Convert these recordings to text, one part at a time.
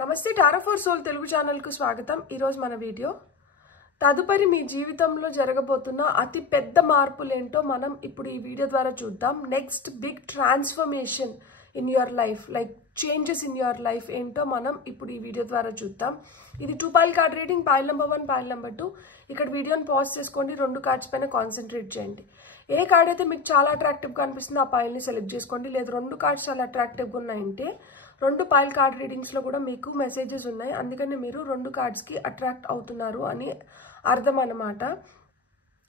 నమస్తే tarot for soul Telugu channel కు స్వాగతం। ఈ రోజు మన వీడియో తదుపరి మీ జీవితంలో జరగబోతున్న అతి పెద్ద మార్పులు ఏంటో మనం ఇప్పుడు ఈ వీడియో ద్వారా చూద్దాం। Next big transformation in your life, like changes in your life ఏంటో మనం ఇప్పుడు ఈ వీడియో ద్వారా చూద్దాం। ఇది 2 pile card reading, pile number 1, pile number 2। ఇక్కడ వీడియోని పాజ్ చేసుకోండి, 2 కార్డ్స్ పైన కాన్సన్ట్రేట్ చేయండి। ఏ కార్డ్ అయితే మీకు చాలా అట్రాక్టివ్గా అనిపిస్తుందో ఆ పాయిల్ని సెలెక్ట్ చేసుకోండి। లేదు 2 కార్డ్స్ చాలా అట్రాక్టివ్గా ఉన్నాయంటే 2 పాయిల్ కార్డ్ రీడింగ్స్లో కూడా మీకు మెసేజెస్ ఉన్నాయి, అందుకని మీరు 2 కార్డ్స్కి అట్రాక్ట్ అవుతున్నారు అని అర్థం అన్నమాట।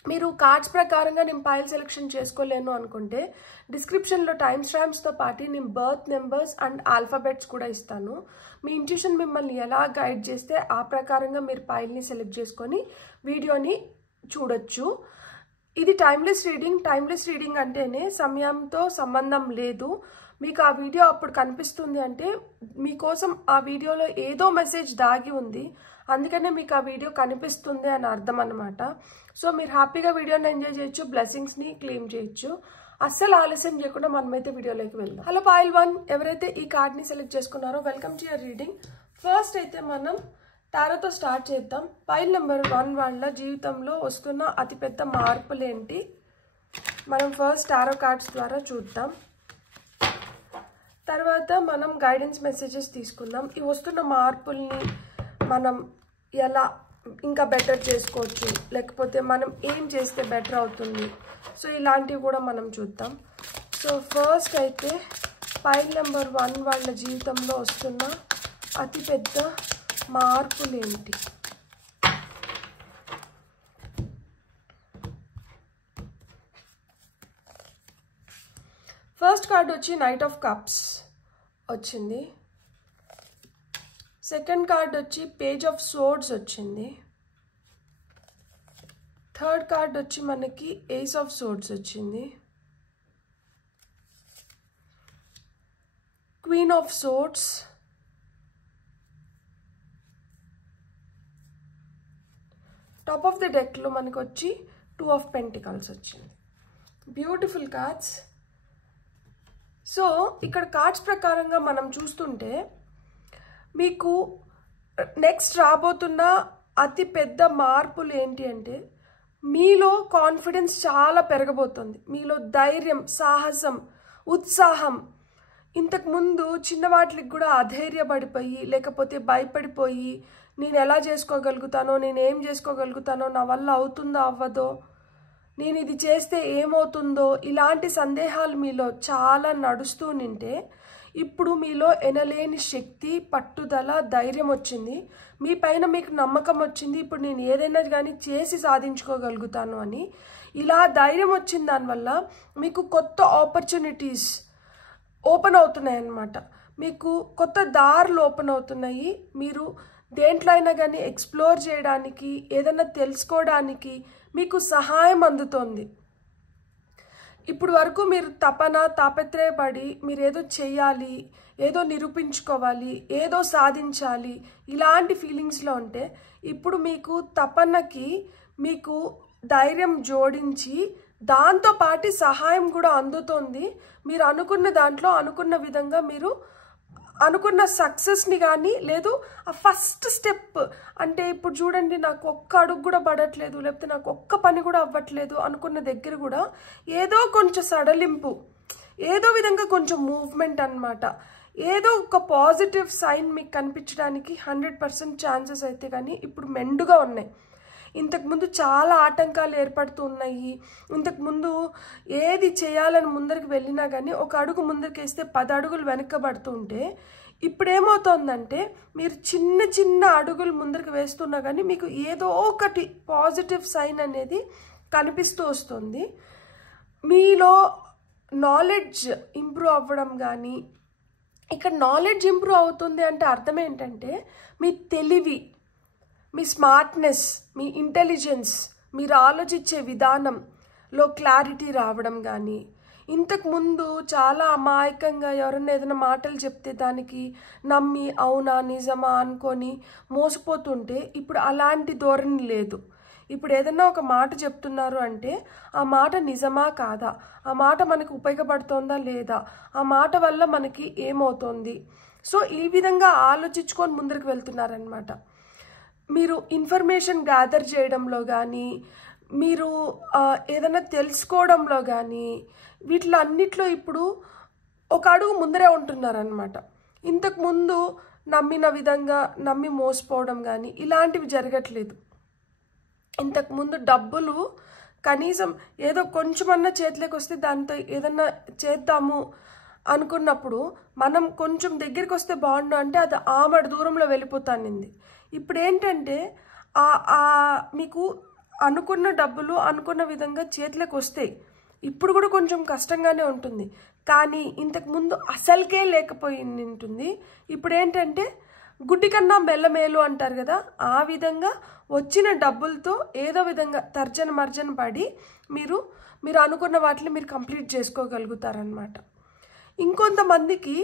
మీరు కార్డ్స్ ప్రకారంగా నేను పాయిల్ సెలెక్షన్ చేసుకోలేను అనుకుంటే డిస్క్రిప్షన్లో టైమ్ స్టాంప్స్తో పాటు నేను బర్త్ నెంబర్స్ అండ్ ఆల్ఫాబెట్స్ కూడా ఇస్తాను। మీ ఇంట్యూషన్ మిమ్మల్ని ఎలా గైడ్ చేస్తే ఆ ప్రకారంగా మీరు పాయిల్ని సెలెక్ట్ చేసుకొని వీడియోని చూడొచ్చు। ఇది టైమ్లెస్ రీడింగ్। టైమ్లెస్ రీడింగ్ అంటేనే సమయంతో సంబంధం లేదు। మీకు ఆ వీడియో అప్పుడు కనిపిస్తుంది అంటే మీకోసం ఆ వీడియోలో ఏదో మెసేజ్ దాగి ఉంది, అందుకనే మీకు ఆ వీడియో కనిపిస్తుంది అని అర్థం అన్నమాట। సో మీరు హ్యాపీగా వీడియోని ఎంజాయ్ చేయొచ్చు, బ్లెస్సింగ్స్ని క్లెయిమ్ చేయొచ్చు। అస్సలు ఆలస్యం చేయకుండా మనమైతే వీడియోలోకి వెళ్దాం। హలో పాయిల్ 1, ఎవరైతే ఈ కార్డ్ని సెలెక్ట్ చేసుకున్నారో welcome to your reading. First అయితే మనం టారోతో స్టార్ట్ చేద్దాం। పాయిల్ నెంబర్ 1 వాళ్ళ జీవితంలో వస్తున్న అతిపెద్ద మార్పులు ఏంటి మనం ఫస్ట్ టారో కార్డ్స్ ద్వారా చూద్దాం, తర్వాత మనం గైడెన్స్ మెసేజెస్ తీసుకుందాం। ఈ వస్తున్న మార్పుల్ని మనం ఎలా ఇంకా బెటర్ చేసుకోవచ్చు, లేకపోతే మనం ఏం చేస్తే బెటర్ అవుతుంది, సో ఇలాంటివి కూడా మనం చూద్దాం। సో ఫస్ట్ అయితే పాయిల్ నెంబర్ 1 వాళ్ళ జీవితంలో వస్తున్న అతిపెద్ద మార్పులు ఏంటి? ఫస్ట్ కార్డ్ వచ్చి నైట్ ఆఫ్ కప్స్ వచ్చింది, సెకండ్ కార్డ్ వచ్చి పేజ్ ఆఫ్ సోర్డ్స్ వచ్చింది, థర్డ్ కార్డ్ వచ్చి మనకి ఏస్ ఆఫ్ సోర్డ్స్ వచ్చింది, queen of swords, top of the డెక్లో మనకు వచ్చి 2 ఆఫ్ పెంటికల్స్ వచ్చింది। Beautiful cards. సో ఇక్కడ కార్డ్స్ ప్రకారంగా మనం చూస్తుంటే మీకు నెక్స్ట్ రాబోతున్న అతి పెద్ద మార్పులు ఏంటి అంటే మీలో కాన్ఫిడెన్స్ చాలా పెరగబోతుంది, మీలో ధైర్యం, సాహసం, ఉత్సాహం। ఇంతకుముందు చిన్న వాటికి కూడా అధైర్యపడిపోయి లేకపోతే భయపడిపోయి నేను ఎలా చేసుకోగలుగుతానో, నేను ఏం చేసుకోగలుగుతానో, నా వల్ల అవుతుందో అవ్వదో, నేను ఇది చేస్తే ఏమవుతుందో, ఇలాంటి సందేహాలు మీలో చాలా నడుస్తూ నింటే ఇప్పుడు మీలో ఎనలేని శక్తి, పట్టుదల, ధైర్యం వచ్చింది, మీ పైన మీకు నమ్మకం వచ్చింది। ఇప్పుడు నేను ఏదైనా కానీ చేసి సాధించుకోగలుగుతాను అని ఇలా ధైర్యం వచ్చిన దానివల్ల మీకు కొత్త ఆపర్చునిటీస్ ఓపెన్ అవుతున్నాయి అన్నమాట, మీకు కొత్త దారులు ఓపెన్ అవుతున్నాయి। మీరు దేంట్లో అయినా కానీ ఎక్స్ప్లోర్ చేయడానికి, ఏదైనా తెలుసుకోవడానికి మీకు సహాయం అందుతోంది। ఇప్పుడు వరకు మీరు తాపత్రయపడి మీరు ఏదో చెయ్యాలి, ఏదో నిరూపించుకోవాలి, ఏదో సాధించాలి, ఇలాంటి ఫీలింగ్స్లో ఉంటే ఇప్పుడు మీకు తపనకి మీకు ధైర్యం జోడించి దాంతోపాటు సహాయం కూడా అందుతోంది। మీరు అనుకున్న దాంట్లో అనుకున్న విధంగా మీరు అనుకున్న సక్సెస్ని కానీ, లేదు ఆ ఫస్ట్ స్టెప్ అంటే ఇప్పుడు చూడండి నాకు ఒక్క అడుగు కూడా పడట్లేదు, లేకపోతే నాకు ఒక్క పని కూడా అవ్వట్లేదు అనుకున్న దగ్గర కూడా ఏదో కొంచెం సడలింపు, ఏదో విధంగా కొంచెం మూవ్మెంట్ అన్నమాట, ఏదో ఒక పాజిటివ్ సైన్ మీకు కనిపించడానికి 100% ఛాన్సెస్ అయితే కానీ ఇప్పుడు మెండుగా ఉన్నాయి। ఇంతకుముందు చాలా ఆటంకాలు ఏర్పడుతూ ఉన్నాయి, ఇంతకుముందు ఏది చేయాలని ముందరికి వెళ్ళినా కానీ ఒక అడుగు ముందరికి వేస్తే 10 అడుగులు వెనకబడుతూ ఉంటే ఇప్పుడు ఏమవుతుందంటే మీరు చిన్న చిన్న అడుగులు ముందరికి వేస్తున్నా కానీ మీకు ఏదో ఒకటి పాజిటివ్ సైన్ అనేది కనిపిస్తూ వస్తుంది। మీలో నాలెడ్జ్ ఇంప్రూవ్ అవ్వడం కానీ, ఇక్కడ నాలెడ్జ్ ఇంప్రూవ్ అవుతుంది అంటే అర్థం ఏంటంటే మీ తెలివి, మీ స్మార్ట్నెస్, మీ ఇంటెలిజెన్స్, మీరు ఆలోచించే విధానంలో క్లారిటీ రావడం కానీ, ఇంతకుముందు చాలా అమాయకంగా ఎవరైనా ఏదైనా మాటలు చెప్తే దానికి నమ్మి అవునా నిజమా అనుకొని మోసపోతుంటే ఇప్పుడు అలాంటి ధోరణి లేదు। ఇప్పుడు ఏదైనా ఒక మాట చెప్తున్నారు అంటే ఆ మాట నిజమా కాదా, ఆ మాట మనకు ఉపయోగపడుతుందా లేదా, ఆ మాట వల్ల మనకి ఏమవుతుంది, సో ఈ విధంగా ఆలోచించుకొని ముందరికి వెళ్తున్నారనమాట. మీరు ఇన్ఫర్మేషన్ గ్యాదర్ చేయడంలో కానీ, మీరు ఏదైనా తెలుసుకోవడంలో కానీ, వీటిలో అన్నిట్లో ఇప్పుడు ఒక అడుగు ముందరే ఉంటున్నారనమాట. ఇంతకుముందు నమ్మిన విధంగా నమ్మి మోసపోవడం కానీ ఇలాంటివి జరగట్లేదు. ఇంతకుముందు డబ్బులు కనీసం ఏదో కొంచెమన్నా చేతిలోకి వస్తే దాంతో ఏదన్నా చేద్దాము అనుకున్నప్పుడు మనం కొంచెం దగ్గరికి వస్తే బాగుండు అంటే అది ఆమడ దూరంలో వెళ్ళిపోతానింది. ఇప్పుడు ఏంటంటే మీకు అనుకున్న డబ్బులు అనుకున్న విధంగా చేతిలోకి వస్తాయి. ఇప్పుడు కూడా కొంచెం కష్టంగానే ఉంటుంది, కానీ ఇంతకుముందు అసలుకే లేకపోయి ఉంటుంది. ఇప్పుడు ఏంటంటే గుడ్డి కన్నా మెల్లమేలు అంటారు కదా, ఆ విధంగా వచ్చిన డబ్బులతో ఏదో విధంగా తర్జన మర్జన పడి మీరు అనుకున్న వాటిని మీరు కంప్లీట్ చేసుకోగలుగుతారనమాట. ఇంకొంతమందికి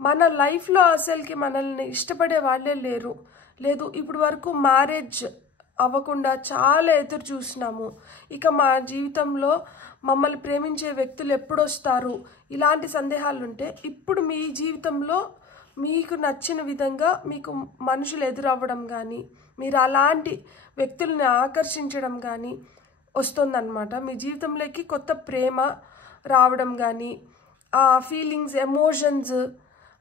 మన లైఫ్లో అసలుకి మనల్ని ఇష్టపడే వాళ్ళే లేదు, ఇప్పుడు వరకు మ్యారేజ్ అవ్వకుండా చాలా ఎదురు చూసినాము, ఇక మా జీవితంలో మమ్మల్ని ప్రేమించే వ్యక్తులు ఎప్పుడొస్తారు, ఇలాంటి సందేహాలు ఉంటే ఇప్పుడు మీ జీవితంలో మీకు నచ్చిన విధంగా మీకు మనుషులు ఎదురవ్వడం కానీ, మీరు అలాంటి వ్యక్తుల్ని ఆకర్షించడం కానీ వస్తుందన్నమాట. మీ జీవితంలోకి కొత్త ప్రేమ రావడం కానీ, ఆ ఫీలింగ్స్, ఎమోషన్స్,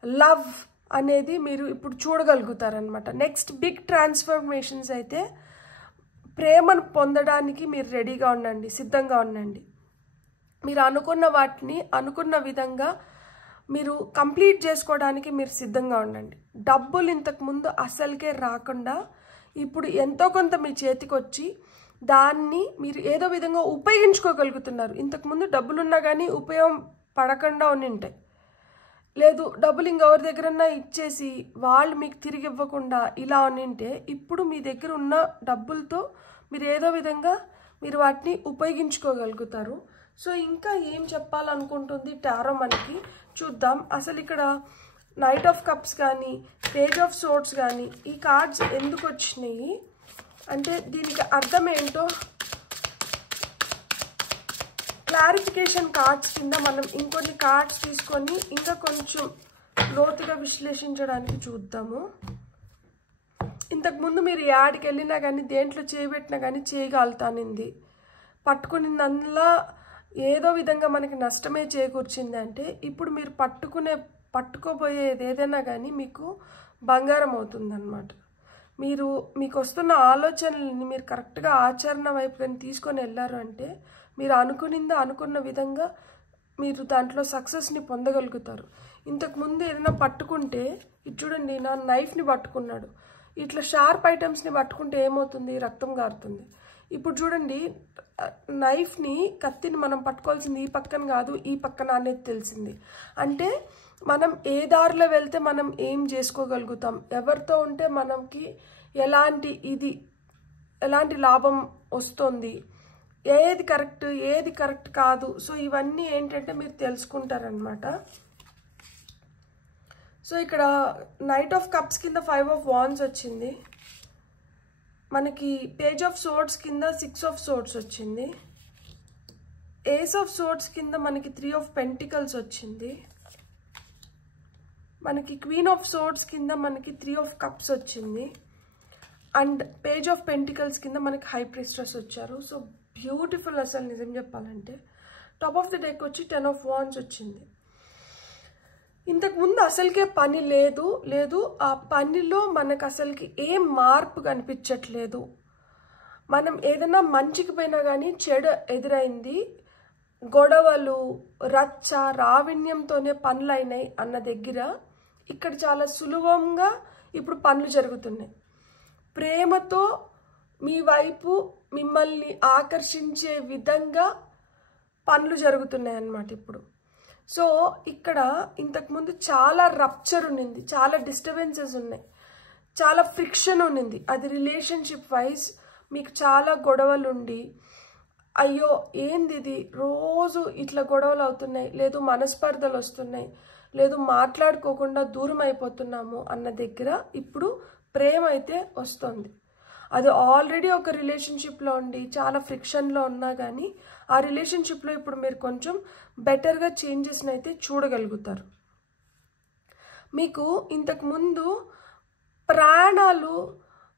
లవ్ అనేది మీరు ఇప్పుడు చూడగలుగుతారనమాట. నెక్స్ట్ బిగ్ ట్రాన్స్ఫర్మేషన్స్ అయితే ప్రేమను పొందడానికి మీరు రెడీగా ఉండండి, సిద్ధంగా ఉండండి. మీరు అనుకున్న వాటిని అనుకున్న విధంగా మీరు కంప్లీట్ చేసుకోవడానికి మీరు సిద్ధంగా ఉండండి. డబ్బులు ఇంతకుముందు అసలుకే రాకుండా ఇప్పుడు ఎంతో కొంత మీ చేతికి వచ్చి దాన్ని మీరు ఏదో విధంగా ఉపయోగించుకోగలుగుతున్నారు. ఇంతకుముందు డబ్బులున్నా కానీ ఉపయోగం పడకుండా ఉంటాయి, లేదు డబ్బులు ఇంకెవరి దగ్గరన్నా ఇచ్చేసి వాళ్ళు మీకు తిరిగి ఇవ్వకుండా ఇలా ఉంటే ఇప్పుడు మీ దగ్గర ఉన్న డబ్బులతో మీరు ఏదో విధంగా మీరు వాటిని ఉపయోగించుకోగలుగుతారు. సో ఇంకా ఏం చెప్పాలనుకుంటుంది టారో మనకి చూద్దాం. అసలు ఇక్కడ నైట్ ఆఫ్ కప్స్ కానీ పేజ్ ఆఫ్ సోర్డ్స్ కానీ ఈ కార్డ్స్ ఎందుకు వచ్చినాయి అంటే దీనికి అర్థం ఏంటో క్లారిఫికేషన్ కార్డ్స్ కింద మనం ఇంకొన్ని కార్డ్స్ తీసుకొని ఇంకా కొంచెం లోతుగా విశ్లేషించడానికి చూద్దాము. ఇంతకుముందు మీరు యాడికి వెళ్ళినా కానీ దేంట్లో చేయబెట్టినా కానీ చేయగలుగుతానింది, పట్టుకునిందల్లా ఏదో విధంగా మనకి నష్టమే చేకూర్చింది అంటే ఇప్పుడు మీరు పట్టుకోబోయేది ఏదైనా కానీ మీకు బంగారం అవుతుందన్నమాట. మీకు వస్తున్న ఆలోచనలని మీరు కరెక్ట్గా ఆచరణ వైపు కానీ తీసుకొని వెళ్ళారు అంటే మీరు అనుకున్న విధంగా మీరు దాంట్లో సక్సెస్ని పొందగలుగుతారు. ఇంతకుముందు ఏదైనా పట్టుకుంటే ఇది చూడండి, నా నైఫ్ని పట్టుకున్నాడు, ఇట్లా షార్ప్ ఐటమ్స్ని పట్టుకుంటే ఏమవుతుంది, రక్తం గారుతుంది. ఇప్పుడు చూడండి నైఫ్ని కత్తిని మనం పట్టుకోవాల్సింది ఈ పక్కన కాదు ఈ పక్కన అనేది తెలిసింది. అంటే మనం ఏ దారిలో వెళ్తే మనం ఏం చేసుకోగలుగుతాం, ఎవరితో ఉంటే మనకి ఎలాంటి లాభం వస్తుంది, ఏది కరెక్ట్ కాదు. సో ఇవన్నీ ఏంటంటే మీరు తెలుసుకుంటారనమాట. సో ఇక్కడ నైట్ ఆఫ్ కప్స్ కింద 5 ఆఫ్ వాండ్స్ వచ్చింది, మనకి పేజ్ ఆఫ్ సోర్డ్స్ కింద 6 ఆఫ్ సోర్డ్స్ వచ్చింది, ఏస్ ఆఫ్ సోర్డ్స్ కింద మనకి 3 ఆఫ్ పెంటికల్స్ వచ్చింది, మనకి క్వీన్ ఆఫ్ సోర్డ్స్ కింద మనకి 3 ఆఫ్ కప్స్ వచ్చింది, అండ్ పేజ్ ఆఫ్ పెంటికల్స్ కింద మనకి హై ప్రీస్ట్రెస్ వచ్చారు. సో బ్యూటిఫుల్ అసలు నిజం చెప్పాలంటే. టాప్ ఆఫ్ ది డెక్ వచ్చి 10 ఆఫ్ వాండ్స్ వచ్చింది. ఇంతకుముందు అసలుకే పని లేదు, ఆ పనిలో మనకు అసలుకి ఏం మార్పు కనిపించట్లేదు. మనం ఏదైనా మంచికి పోయినా కానీ చెడు ఎదురైంది, గొడవలు రచ్చ రావిణ్యంతోనే పనులు అయినాయి అన్న దగ్గర ఇక్కడ చాలా సులభంగా ఇప్పుడు పనులు జరుగుతున్నాయి. ప్రేమతో మీ వైపు మిమ్మల్ని ఆకర్షించే విధంగా పనులు జరుగుతున్నాయి అన్నమాట ఇప్పుడు. సో ఇక్కడ ఇంతకుముందు చాలా రప్చర్ ఉన్నింది, చాలా డిస్టర్బెన్సెస్ ఉన్నాయి, చాలా ఫ్రిక్షన్ ఉన్నింది. అది రిలేషన్షిప్ వైజ్ మీకు చాలా గొడవలు ఉండి అయ్యో ఏంది ఇది రోజు ఇట్లా గొడవలు అవుతున్నాయి, లేదు మనస్పర్ధలు వస్తున్నాయి, లేదు మాట్లాడుకోకుండా దూరం అయిపోతున్నాము అన్న దగ్గర ఇప్పుడు ప్రేమ అయితే వస్తుంది. అది ఆల్రెడీ ఒక రిలేషన్షిప్లో ఉండి చాలా ఫ్రిక్షన్లో ఉన్నా కానీ ఆ రిలేషన్షిప్లో ఇప్పుడు మీరు కొంచెం బెటర్గా చేంజెస్ని అయితే చూడగలుగుతారు. మీకు ఇంతకుముందు ప్రాణాలు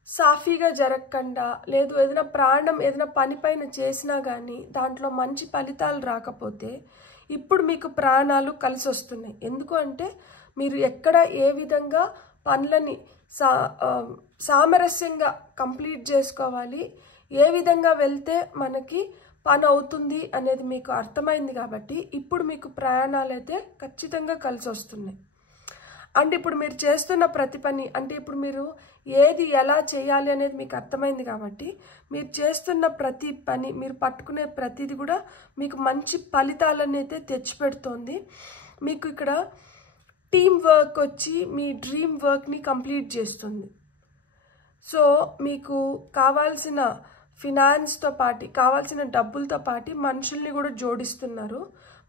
సాఫీగా జరగకుండా లేదు ఏదైనా ప్రాణం ఏదైనా పని పైన చేసినా కానీ దాంట్లో మంచి ఫలితాలు రాకపోతే ఇప్పుడు మీకు ప్రాణాలు కలిసి వస్తున్నాయి. ఎందుకు అంటే మీరు ఎక్కడ ఏ విధంగా పనులని సామరస్యంగా కంప్లీట్ చేసుకోవాలి, ఏ విధంగా వెళ్తే మనకి పని అవుతుంది అనేది మీకు అర్థమైంది కాబట్టి ఇప్పుడు మీకు ప్రయాణాలు అయితే ఖచ్చితంగా కలిసి వస్తున్నాయి. అంటే ఇప్పుడు మీరు చేస్తున్న ప్రతి పని అంటే ఇప్పుడు మీరు ఏది ఎలా చేయాలి అనేది మీకు అర్థమైంది కాబట్టి మీరు చేస్తున్న ప్రతి పని మీరు పట్టుకునే ప్రతిది కూడా మీకు మంచి ఫలితాలను అయితే తెచ్చిపెడుతోంది. మీకు ఇక్కడ టీమ్ వర్క్ వచ్చి మీ డ్రీమ్ వర్క్ని కంప్లీట్ చేస్తుంది. సో మీకు కావాల్సిన ఫినాన్స్తో పాటు కావాల్సిన డబ్బులతో పాటు మనుషుల్ని కూడా జోడిస్తున్నారు.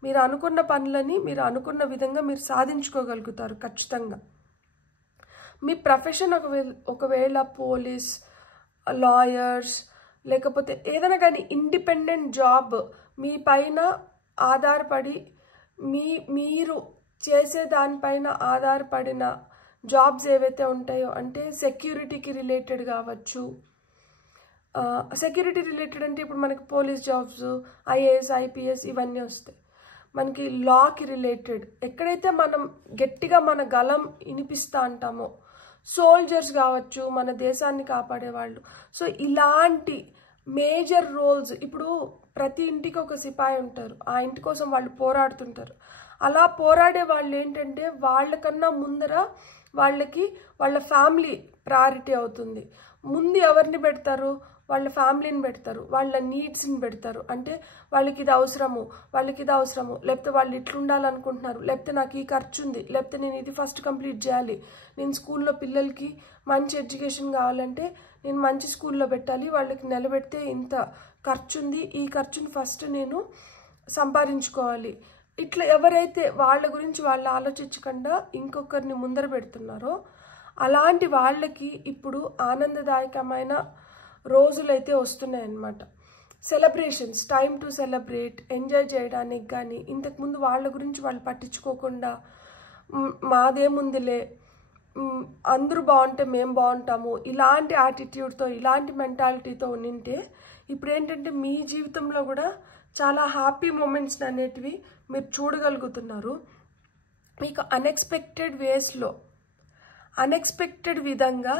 మీరు అనుకున్న పనులని మీరు అనుకున్న విధంగా మీరు సాధించుకోగలుగుతారు ఖచ్చితంగా. మీ ప్రొఫెషన్ ఒకవేళ పోలీస్, లాయర్స్ లేకపోతే ఏదైనా కానీ ఇండిపెండెంట్ జాబ్ మీ పైన ఆధారపడి మీరు చేసే దానిపైన ఆధారపడిన జాబ్స్ ఏవైతే ఉంటాయో అంటే సెక్యూరిటీకి రిలేటెడ్ కావచ్చు. సెక్యూరిటీ రిలేటెడ్ అంటే ఇప్పుడు మనకి పోలీస్ జాబ్స్, ఐఏఎస్, ఐపీఎస్ ఇవన్నీ వస్తాయి. మనకి లాకి రిలేటెడ్ ఎక్కడైతే మనం గట్టిగా మన గలం వినిపిస్తా అంటామో సోల్జర్స్ కావచ్చు, మన దేశాన్ని కాపాడేవాళ్ళు. సో ఇలాంటి మేజర్ రోల్స్ ఇప్పుడు ప్రతి ఇంటికి ఒక సిపాయి ఉంటారు, ఆ ఇంటి కోసం వాళ్ళు పోరాడుతుంటారు. అలా పోరాడే వాళ్ళు ఏంటంటే వాళ్ళకన్నా ముందర వాళ్ళకి వాళ్ళ ఫ్యామిలీ ప్రయారిటీ అవుతుంది. ముందు ఎవరిని పెడతారు? వాళ్ళ ఫ్యామిలీని పెడతారు, వాళ్ళ నీడ్స్ని పెడతారు. అంటే వాళ్ళకి ఇది అవసరము, వాళ్ళకి ఇది అవసరము, లేకపోతే వాళ్ళు ఇట్లుండాలనుకుంటున్నారు, లేకపోతే నాకు ఈ ఖర్చు ఉంది, లేకపోతే నేను ఇది ఫస్ట్ కంప్లీట్ చేయాలి, నేను స్కూల్లో పిల్లలకి మంచి ఎడ్యుకేషన్ కావాలంటే నేను మంచి స్కూల్లో పెట్టాలి, వాళ్ళకి నిలబెడితే ఇంత ఖర్చు ఉంది, ఈ ఖర్చుని ఫస్ట్ నేను సంపాదించుకోవాలి. ఇట్లా ఎవరైతే వాళ్ళ గురించి వాళ్ళు ఆలోచించకుండా ఇంకొకరిని ముందర పెడుతున్నారో అలాంటి వాళ్ళకి ఇప్పుడు ఆనందదాయకమైన రోజులైతే వస్తున్నాయన్నమాట. Celebrations, time to celebrate, enjoy చేయడానికి కానీ ఇంతకుముందు వాళ్ళ గురించి వాళ్ళు పట్టించుకోకుండా మాదేముందిలే అందరూ బాగుంటే మేము బాగుంటాము ఇలాంటి యాటిట్యూడ్తో ఇలాంటి మెంటాలిటీతో ఉంటే ఇప్పుడు ఏంటంటే మీ జీవితంలో కూడా చాలా హ్యాపీ మూమెంట్స్ అనేటివి మీరు చూడగలుగుతున్నారు. మీకు అన్ఎక్స్పెక్టెడ్ వేస్లో అన్ఎక్స్పెక్టెడ్ విధంగా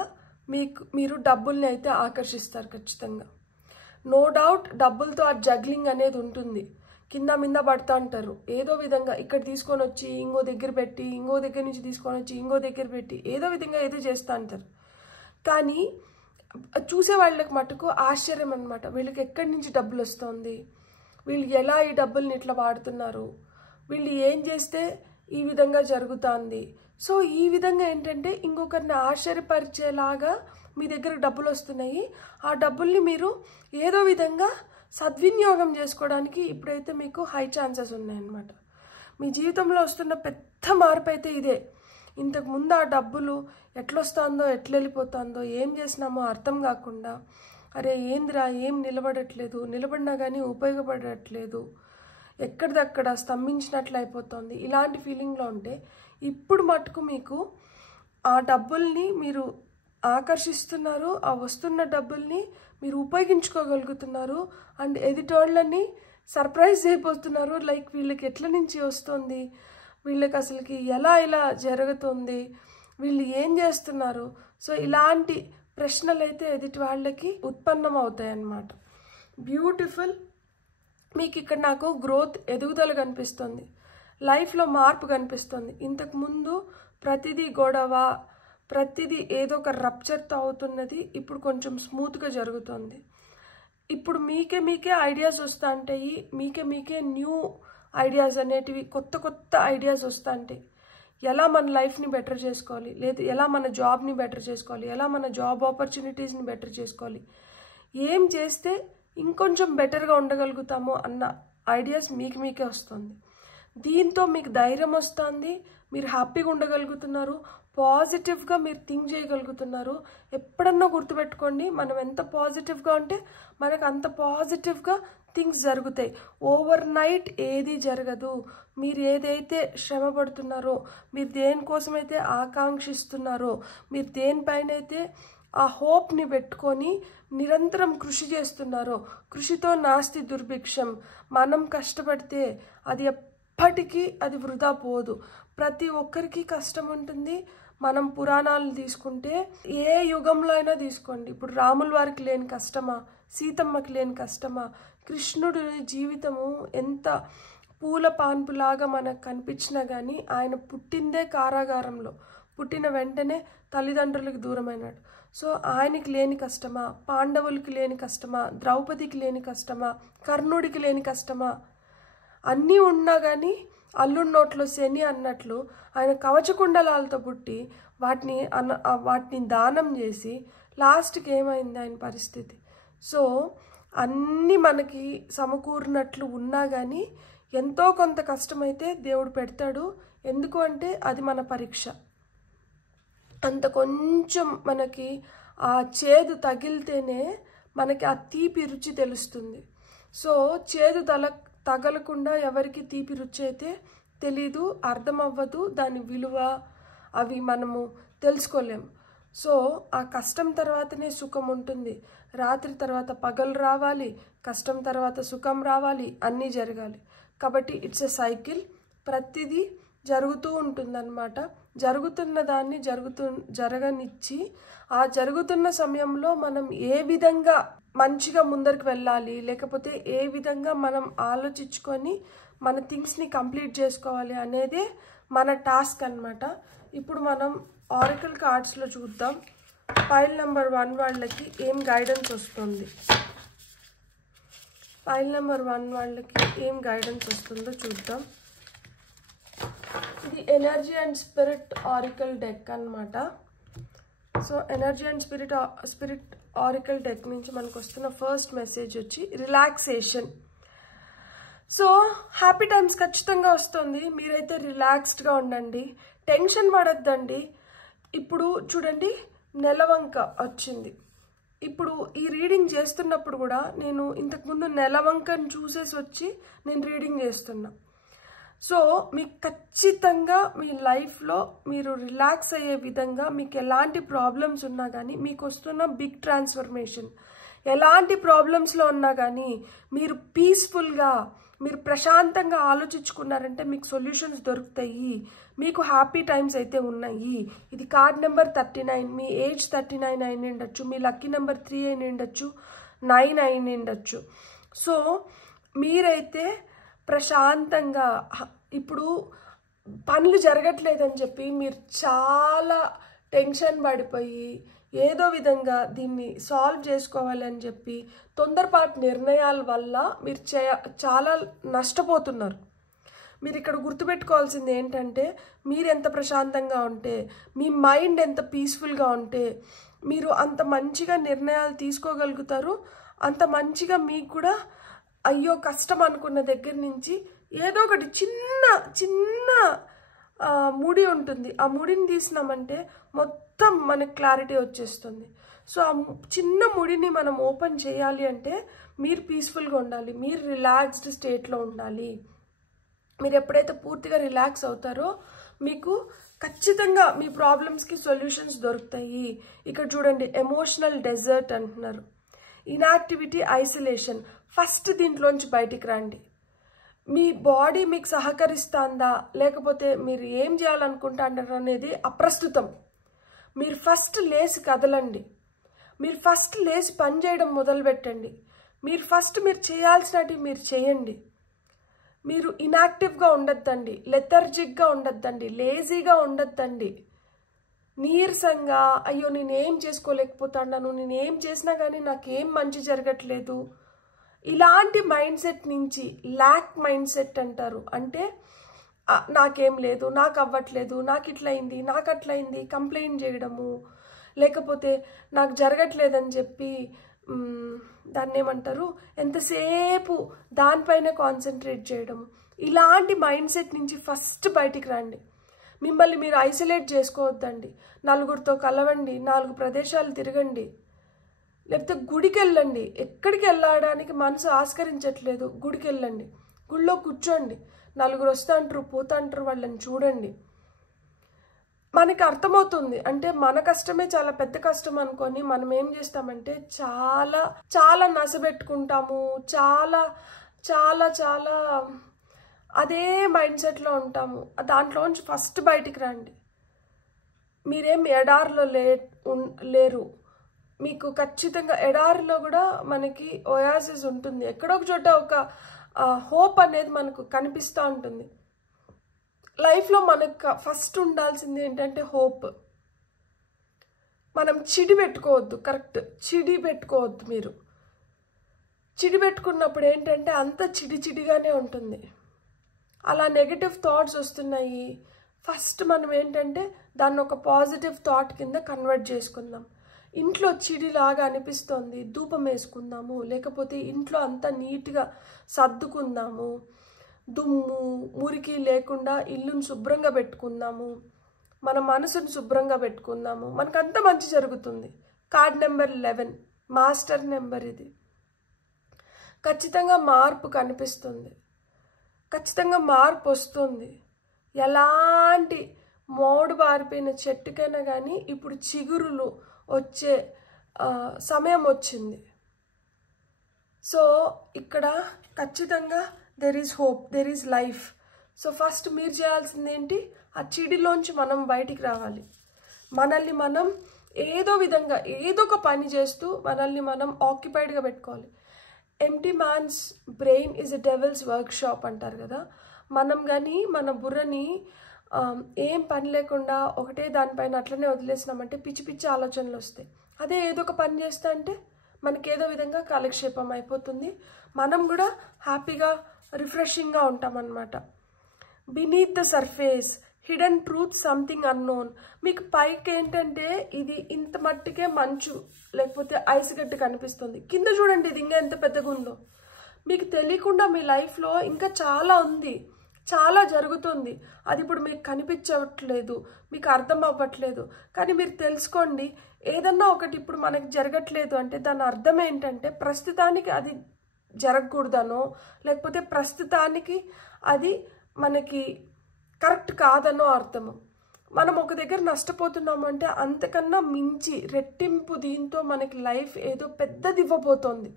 మీరు డబ్బుల్ని అయితే ఆకర్షిస్తారు ఖచ్చితంగా. నో డౌట్ డబ్బులతో ఆ జగ్లింగ్ అనేది ఉంటుంది, కింద మింద పడుతూ ఉంటారు. ఏదో విధంగా ఇక్కడ తీసుకొని వచ్చి ఇంకో దగ్గర పెట్టి, ఇంకో దగ్గర నుంచి తీసుకొని వచ్చి ఇంకో దగ్గర పెట్టి ఏదో విధంగా ఏదో చేస్తూ ఉంటారు. కానీ చూసే వాళ్ళకి మటుకు ఆశ్చర్యం అనమాట, వీళ్ళకి ఎక్కడి నుంచి డబ్బులు వస్తుంది, వీళ్ళు ఎలా ఈ డబ్బుల్ని ఇట్లా వాడుతున్నారు, వీళ్ళు ఏం చేస్తే ఈ విధంగా జరుగుతుంది. సో ఈ విధంగా ఏంటంటే ఇంకొకరిని ఆశ్చర్యపరిచేలాగా మీ దగ్గర డబ్బులు వస్తున్నాయి. ఆ డబ్బుల్ని మీరు ఏదో విధంగా సద్వినియోగం చేసుకోవడానికి ఇప్పుడైతే మీకు హై ఛాన్సెస్ ఉన్నాయన్నమాట. మీ జీవితంలో వస్తున్న పెద్ద మార్పు అయితే ఇదే. ఇంతకుముందు ఆ డబ్బులు ఎట్లొస్తుందో ఎట్లా వెళ్ళిపోతుందో ఏం చేసినామో అర్థం కాకుండా అరే ఏందిరా ఏం నిలబడట్లేదు, నిలబడినా కానీ ఉపయోగపడట్లేదు, ఎక్కడిదక్కడ స్తంభించినట్లు అయిపోతుంది ఇలాంటి ఫీలింగ్లో ఉంటే ఇప్పుడు మటుకు మీకు ఆ డబ్బుల్ని మీరు ఆకర్షిస్తున్నారు, ఆ వస్తున్న డబ్బుల్ని మీరు ఉపయోగించుకోగలుగుతున్నారు అండ్ ఎదుటోళ్ళని సర్ప్రైజ్ అయిపోతున్నారు. లైక్ వీళ్ళకి ఎట్ల నుంచి వస్తుంది, వీళ్ళకి అసలుకి ఎలా ఇలా జరుగుతుంది, వీళ్ళు ఏం చేస్తున్నారు. సో ఇలాంటి ప్రశ్నలు అయితే ఎదుటి వాళ్ళకి ఉత్పన్నం అవుతాయి అన్నమాట. బ్యూటిఫుల్. మీకు ఇక్కడ నాకు గ్రోత్, ఎదుగుదల కనిపిస్తుంది, లైఫ్లో మార్పు కనిపిస్తుంది. ఇంతకుముందు ప్రతిదీ గొడవ, ప్రతిదీ ఏదో ఒక రప్చర్తో అవుతున్నది ఇప్పుడు కొంచెం స్మూత్గా జరుగుతుంది. ఇప్పుడు మీకే ఐడియాస్ వస్తూ ఉంటాయి, మీకే న్యూ ఐడియాస్ అనేటివి, కొత్త కొత్త ఐడియాస్ వస్తూ ఉంటాయి. ఎలా మన లైఫ్ని బెటర్ చేసుకోవాలి, లేదు ఎలా మన జాబ్ని బెటర్ చేసుకోవాలి, ఎలా మన జాబ్ ఆపర్చునిటీస్ని బెటర్ చేసుకోవాలి, ఏం చేస్తే ఇంకొంచెం బెటర్గా ఉండగలుగుతామో అన్న ఐడియాస్ మీకే వస్తుంది. దీంతో మీకు ధైర్యం వస్తుంది, మీరు హ్యాపీగా ఉండగలుగుతున్నారు, పాజిటివ్గా మీరు థింక్ చేయగలుగుతున్నారు. ఎప్పుడన్నా గుర్తుపెట్టుకోండి, మనం ఎంత పాజిటివ్గా ఉంటే మనకు అంత పాజిటివ్గా థింగ్స్ జరుగుతాయి. ఓవర్ నైట్ ఏది జరగదు. మీరు ఏదైతే శ్రమ పడుతున్నారో, మీరు దేనికోసమైతే ఆకాంక్షిస్తున్నారో, మీరు దేనిపైన అయితే ఆ హోప్ని పెట్టుకొని నిరంతరం కృషి చేస్తున్నారో, కృషితో నాస్తి దుర్భిక్షం. మనం కష్టపడితే అది ఎప్పటికీ అది వృధా పోదు. ప్రతి ఒక్కరికి కష్టం ఉంటుంది. మనం పురాణాలు తీసుకుంటే ఏ యుగంలో అయినా తీసుకోండి, ఇప్పుడు రాముల వారికి లేని కష్టమా, సీతమ్మకి లేని కష్టమా? కృష్ణుడి జీవితము ఎంత పూల పాన్పులాగా మనకు కనిపించినా కానీ ఆయన పుట్టిందే కారాగారంలో, పుట్టిన వెంటనే తల్లిదండ్రులకు దూరమైనాడు. సో ఆయనకి లేని కష్టమా, పాండవులకి లేని కష్టమా, ద్రౌపదికి లేని కష్టమా, కర్ణుడికి లేని కష్టమా? అన్నీ ఉన్నా కానీ అల్లుడి నోట్లో శని అన్నట్లు ఆయన కవచకుండలాలతో పుట్టి వాటిని దానం చేసి లాస్ట్కి ఏమైంది ఆయన పరిస్థితి? సో అన్నీ మనకి సమకూరినట్లు ఉన్నా కానీ ఎంతో కొంత కష్టమైతే దేవుడు పెడతాడు. ఎందుకు అంటే అది మన పరీక్ష. అంత కొంచెం మనకి ఆ చేదు తగిలితేనే మనకి ఆ తీపి రుచి తెలుస్తుంది. సో చేదు తగలకుండా ఎవరికి తీపి రుచి అయితే తెలీదు, అర్థం అవ్వదు, దాని విలువ అవి మనము తెలుసుకోలేము. సో ఆ కష్టం తర్వాతనే సుఖం ఉంటుంది. రాత్రి తర్వాత పగలు రావాలి, కష్టం తర్వాత సుఖం రావాలి, అన్నీ జరగాలి. కాబట్టి ఇట్స్ ఎ సైకిల్. ప్రతిదీ జరుగుతూ ఉంటుందన్నమాట. జరుగుతున్న దాన్ని జరగనిచ్చి ఆ జరుగుతున్న సమయంలో మనం ఏ విధంగా మంచిగా ముందరికి వెళ్ళాలి, లేకపోతే ఏ విధంగా మనం ఆలోచించుకొని మన థింగ్స్ని కంప్లీట్ చేసుకోవాలి అనేదే మన టాస్క్ అన్నమాట. ఇప్పుడు మనం ఆరకల్ కార్డ్స్లో చూద్దాం పైల్ నెంబర్ 1 వాళ్ళకి ఏం గైడెన్స్ వస్తుంది. పైల్ నెంబర్ 1 వాళ్ళకి ఏం గైడెన్స్ వస్తుందో చూద్దాం. ఇది energy and spirit oracle deck అన్నమాట. So energy and spirit oracle deck నుంచి మనకు వస్తున్న ఫస్ట్ మెసేజ్ వచ్చి రిలాక్సేషన్. సో హ్యాపీ టైమ్స్ ఖచ్చితంగా వస్తుంది. మీరైతే రిలాక్స్డ్గా ఉండండి, టెన్షన్ పడొద్దండి. ఇప్పుడు చూడండి నెలవంక వచ్చింది. ఇప్పుడు ఈ రీడింగ్ చేస్తున్నప్పుడు కూడా నేను ఇంతకుముందు నెలవంకను చూసేసి వచ్చి నేను రీడింగ్ చేస్తున్నా. సో మీకు ఖచ్చితంగా మీ లైఫ్లో మీరు రిలాక్స్ అయ్యే విధంగా మీకు ఎలాంటి ప్రాబ్లమ్స్ ఉన్నా కానీ మీకు వస్తున్న బిగ్ ట్రాన్స్ఫర్మేషన్, ఎలాంటి ప్రాబ్లమ్స్లో ఉన్నా కానీ మీరు పీస్ఫుల్గా మీరు ప్రశాంతంగా ఆలోచించుకున్నారంటే మీకు సొల్యూషన్స్ దొరుకుతాయి. మీకు హ్యాపీ టైమ్స్ అయితే ఉన్నాయి. ఇది కార్డ్ నెంబర్ 39. మీ ఏజ్ 39 అయిన ఉండొచ్చు, మీ లక్కీ నెంబర్ 3 అయిన ఉండొచ్చు, 9 అయిన ఉండొచ్చు. సో మీరైతే ప్రశాంతంగా ఇప్పుడు పనులు జరగట్లేదని చెప్పి మీరు చాలా టెన్షన్ పడిపోయి ఏదో విధంగా దీన్ని సాల్వ్ చేసుకోవాలని చెప్పి తొందరపాటు నిర్ణయాల వల్ల మీరు చాలా నష్టపోతున్నారు. మీరు ఇక్కడ గుర్తుపెట్టుకోవాల్సింది ఏంటంటే మీరు ఎంత ప్రశాంతంగా ఉంటే, మీ మైండ్ ఎంత పీస్ఫుల్గా ఉంటే మీరు అంత మంచిగా నిర్ణయాలు తీసుకోగలుగుతారు. అంత మంచిగా మీకు కూడా అయ్యో కష్టం అనుకున్న దగ్గర నుంచి ఏదో ఒకటి చిన్న చిన్న ముడి ఉంటుంది. ఆ ముడిని తీసినామంటే మొత్తం మనకు క్లారిటీ వచ్చేస్తుంది. సో ఆ చిన్న ముడిని మనం ఓపెన్ చేయాలి అంటే మీరు పీస్ఫుల్గా ఉండాలి, మీరు రిలాక్స్డ్ స్టేట్లో ఉండాలి. మీరు ఎప్పుడైతే పూర్తిగా రిలాక్స్ అవుతారో మీకు ఖచ్చితంగా మీ ప్రాబ్లమ్స్కి సొల్యూషన్స్ దొరుకుతాయి. ఇక్కడ చూడండి ఎమోషనల్ డెజర్ట్ అంటున్నారు, ఇన్యాక్టివిటీ, ఐసోలేషన్. ఫస్ట్ దీంట్లోంచి బయటికి రండి. మీ బాడీ మీకు సహకరిస్తుందా లేకపోతే మీరు ఏం చేయాలనుకుంటున్నారు అనేది అప్రస్తుతం. మీరు ఫస్ట్ లేచి కదలండి, మీరు ఫస్ట్ లేచి పని చేయడం మొదలుపెట్టండి. మీరు చేయాల్సినవి మీరు చేయండి. మీరు ఇన్యాక్టివ్గా ఉండొద్దండి, లెథర్జిక్గా ఉండొద్దండి, లేజీగా ఉండొద్దండి, నీరసంగా అయ్యో నేనేం చేసుకోలేకపోతున్నాను, నేనేం చేసినా కానీ నాకేం మంచి జరగట్లేదు, ఇలాంటి మైండ్ సెట్ నుంచి ల్యాక్ మైండ్ సెట్ అంటారు. అంటే నాకేం లేదు, నాకు అవ్వట్లేదు, నాకు ఇట్లయింది, నాకు అట్లయింది కంప్లైంట్ చేయడము, లేకపోతే నాకు జరగట్లేదని చెప్పి దాన్ని ఏమంటారు ఎంతసేపు దానిపైన కాన్సన్ట్రేట్ చేయడం. ఇలాంటి మైండ్ సెట్ నుంచి ఫస్ట్ బయటికి రండి. మిమ్మల్ని మీరు ఐసోలేట్ చేసుకోవద్దండి. నలుగురితో కలవండి, 4 ప్రదేశాలు తిరగండి, లేకపోతే గుడికి వెళ్ళండి. ఎక్కడికి వెళ్ళడానికి మనసు ఆస్కరించట్లేదు, గుడికి వెళ్ళండి, గుళ్ళో కూర్చోండి, నలుగురు వస్తాంటారు పోతాంటారు, వాళ్ళని చూడండి. మనకి అర్థమవుతుంది అంటే మన కష్టమే చాలా పెద్ద కష్టం అనుకొని మనం ఏం చేస్తామంటే చాలా చాలా నసబెట్టుకుంటాము, చాలా చాలా చాలా అదే మైండ్ సెట్లో ఉంటాము. దాంట్లోంచి ఫస్ట్ బయటికి రండి. మీరేం ఎడారిలో లేరు. మీకు ఖచ్చితంగా ఎడారిలో కూడా మనకి ఓయాసిస్ ఉంటుంది. ఎక్కడో ఒక చోట ఒక హోప్ అనేది మనకు కనిపిస్తూ ఉంటుంది. లైఫ్లో మనకు ఫస్ట్ ఉండాల్సింది ఏంటంటే హోప్. మనం చిడి పెట్టుకోవద్దు, కరెక్ట్, చిడి పెట్టుకోవద్దు. మీరు చిడి పెట్టుకున్నప్పుడు ఏంటంటే అంత చిడిచిడిగానే ఉంటుంది. అలా నెగటివ్ థాట్స్ వస్తున్నాయి, ఫస్ట్ మనం ఏంటంటే దాన్ని ఒక పాజిటివ్ థాట్ కింద కన్వర్ట్ చేసుకుందాం. ఇంట్లో చిడిలాగా అనిపిస్తోంది, ధూపం వేసుకుందాము, లేకపోతే ఇంట్లో అంతా నీట్గా సర్దుకుందాము, దుమ్ము మురికి లేకుండా ఇల్లును శుభ్రంగా పెట్టుకుందాము, మన మనసును శుభ్రంగా పెట్టుకుందాము, మనకంతా మంచి జరుగుతుంది. Card number 11 master number. ఇది ఖచ్చితంగా మార్పు కనిపిస్తుంది, ఖచ్చితంగా మార్పు వస్తుంది. ఎలాంటి మోడు బారిపోయిన చెట్టుకైనా కానీ ఇప్పుడు చిగురులు వచ్చే సమయం వచ్చింది. సో ఇక్కడ ఖచ్చితంగా there is hope, there is life. So first మీరు చేయాల్సింది ఏంటి, ఆ చిడిలోంచి మనం బయటికి రావాలి. మనల్ని మనం ఏదో విధంగా ఏదో ఒక పని చేస్తూ మనల్ని మనం ఆక్యుపైడ్గా పెట్టుకోవాలి. Empty man's brain is a devil's workshop అంటారు కదా. మనం కానీ మన బుర్రని ఏం పని లేకుండా ఒకటే దానిపైన అట్లనే వదిలేసినామంటే పిచ్చి పిచ్చి ఆలోచనలు వస్తాయి. అదే ఏదో ఒక పని చేస్తా అంటే మనకి ఏదో విధంగా కాలక్షేపం అయిపోతుంది, మనం కూడా హ్యాపీగా రిఫ్రెషింగ్గా ఉంటామన్నమాట. Beneath the surface hidden truth something unknown. మీకు పైకి ఏంటంటే ఇది ఇంత మట్టికే మంచు లేకపోతే ఐస్ గడ్డ కనిపిస్తుంది, కింద చూడండి ఇది ఇంకా ఎంత పెద్దగా ఉందో. మీకు తెలియకుండా మీ లైఫ్లో ఇంకా చాలా ఉంది, చాలా జరుగుతుంది. అది ఇప్పుడు మీకు కనిపించట్లేదు, మీకు అర్థం అవ్వట్లేదు. కానీ మీరు తెలుసుకోండి, ఏదన్నా ఒకటి ఇప్పుడు మనకి జరగట్లేదు అంటే దాని అర్థం ఏంటంటే ప్రస్తుతానికి అది జరగకూడదనో లేకపోతే ప్రస్తుతానికి అది మనకి కరెక్ట్ కాదనో అర్థము. మనం ఒక దగ్గర నష్టపోతున్నాము అంటే అంతకన్నా మించి రెట్టింపు దీంతో మనకి లైఫ్ ఏదో పెద్దది ఇవ్వబోతోంది.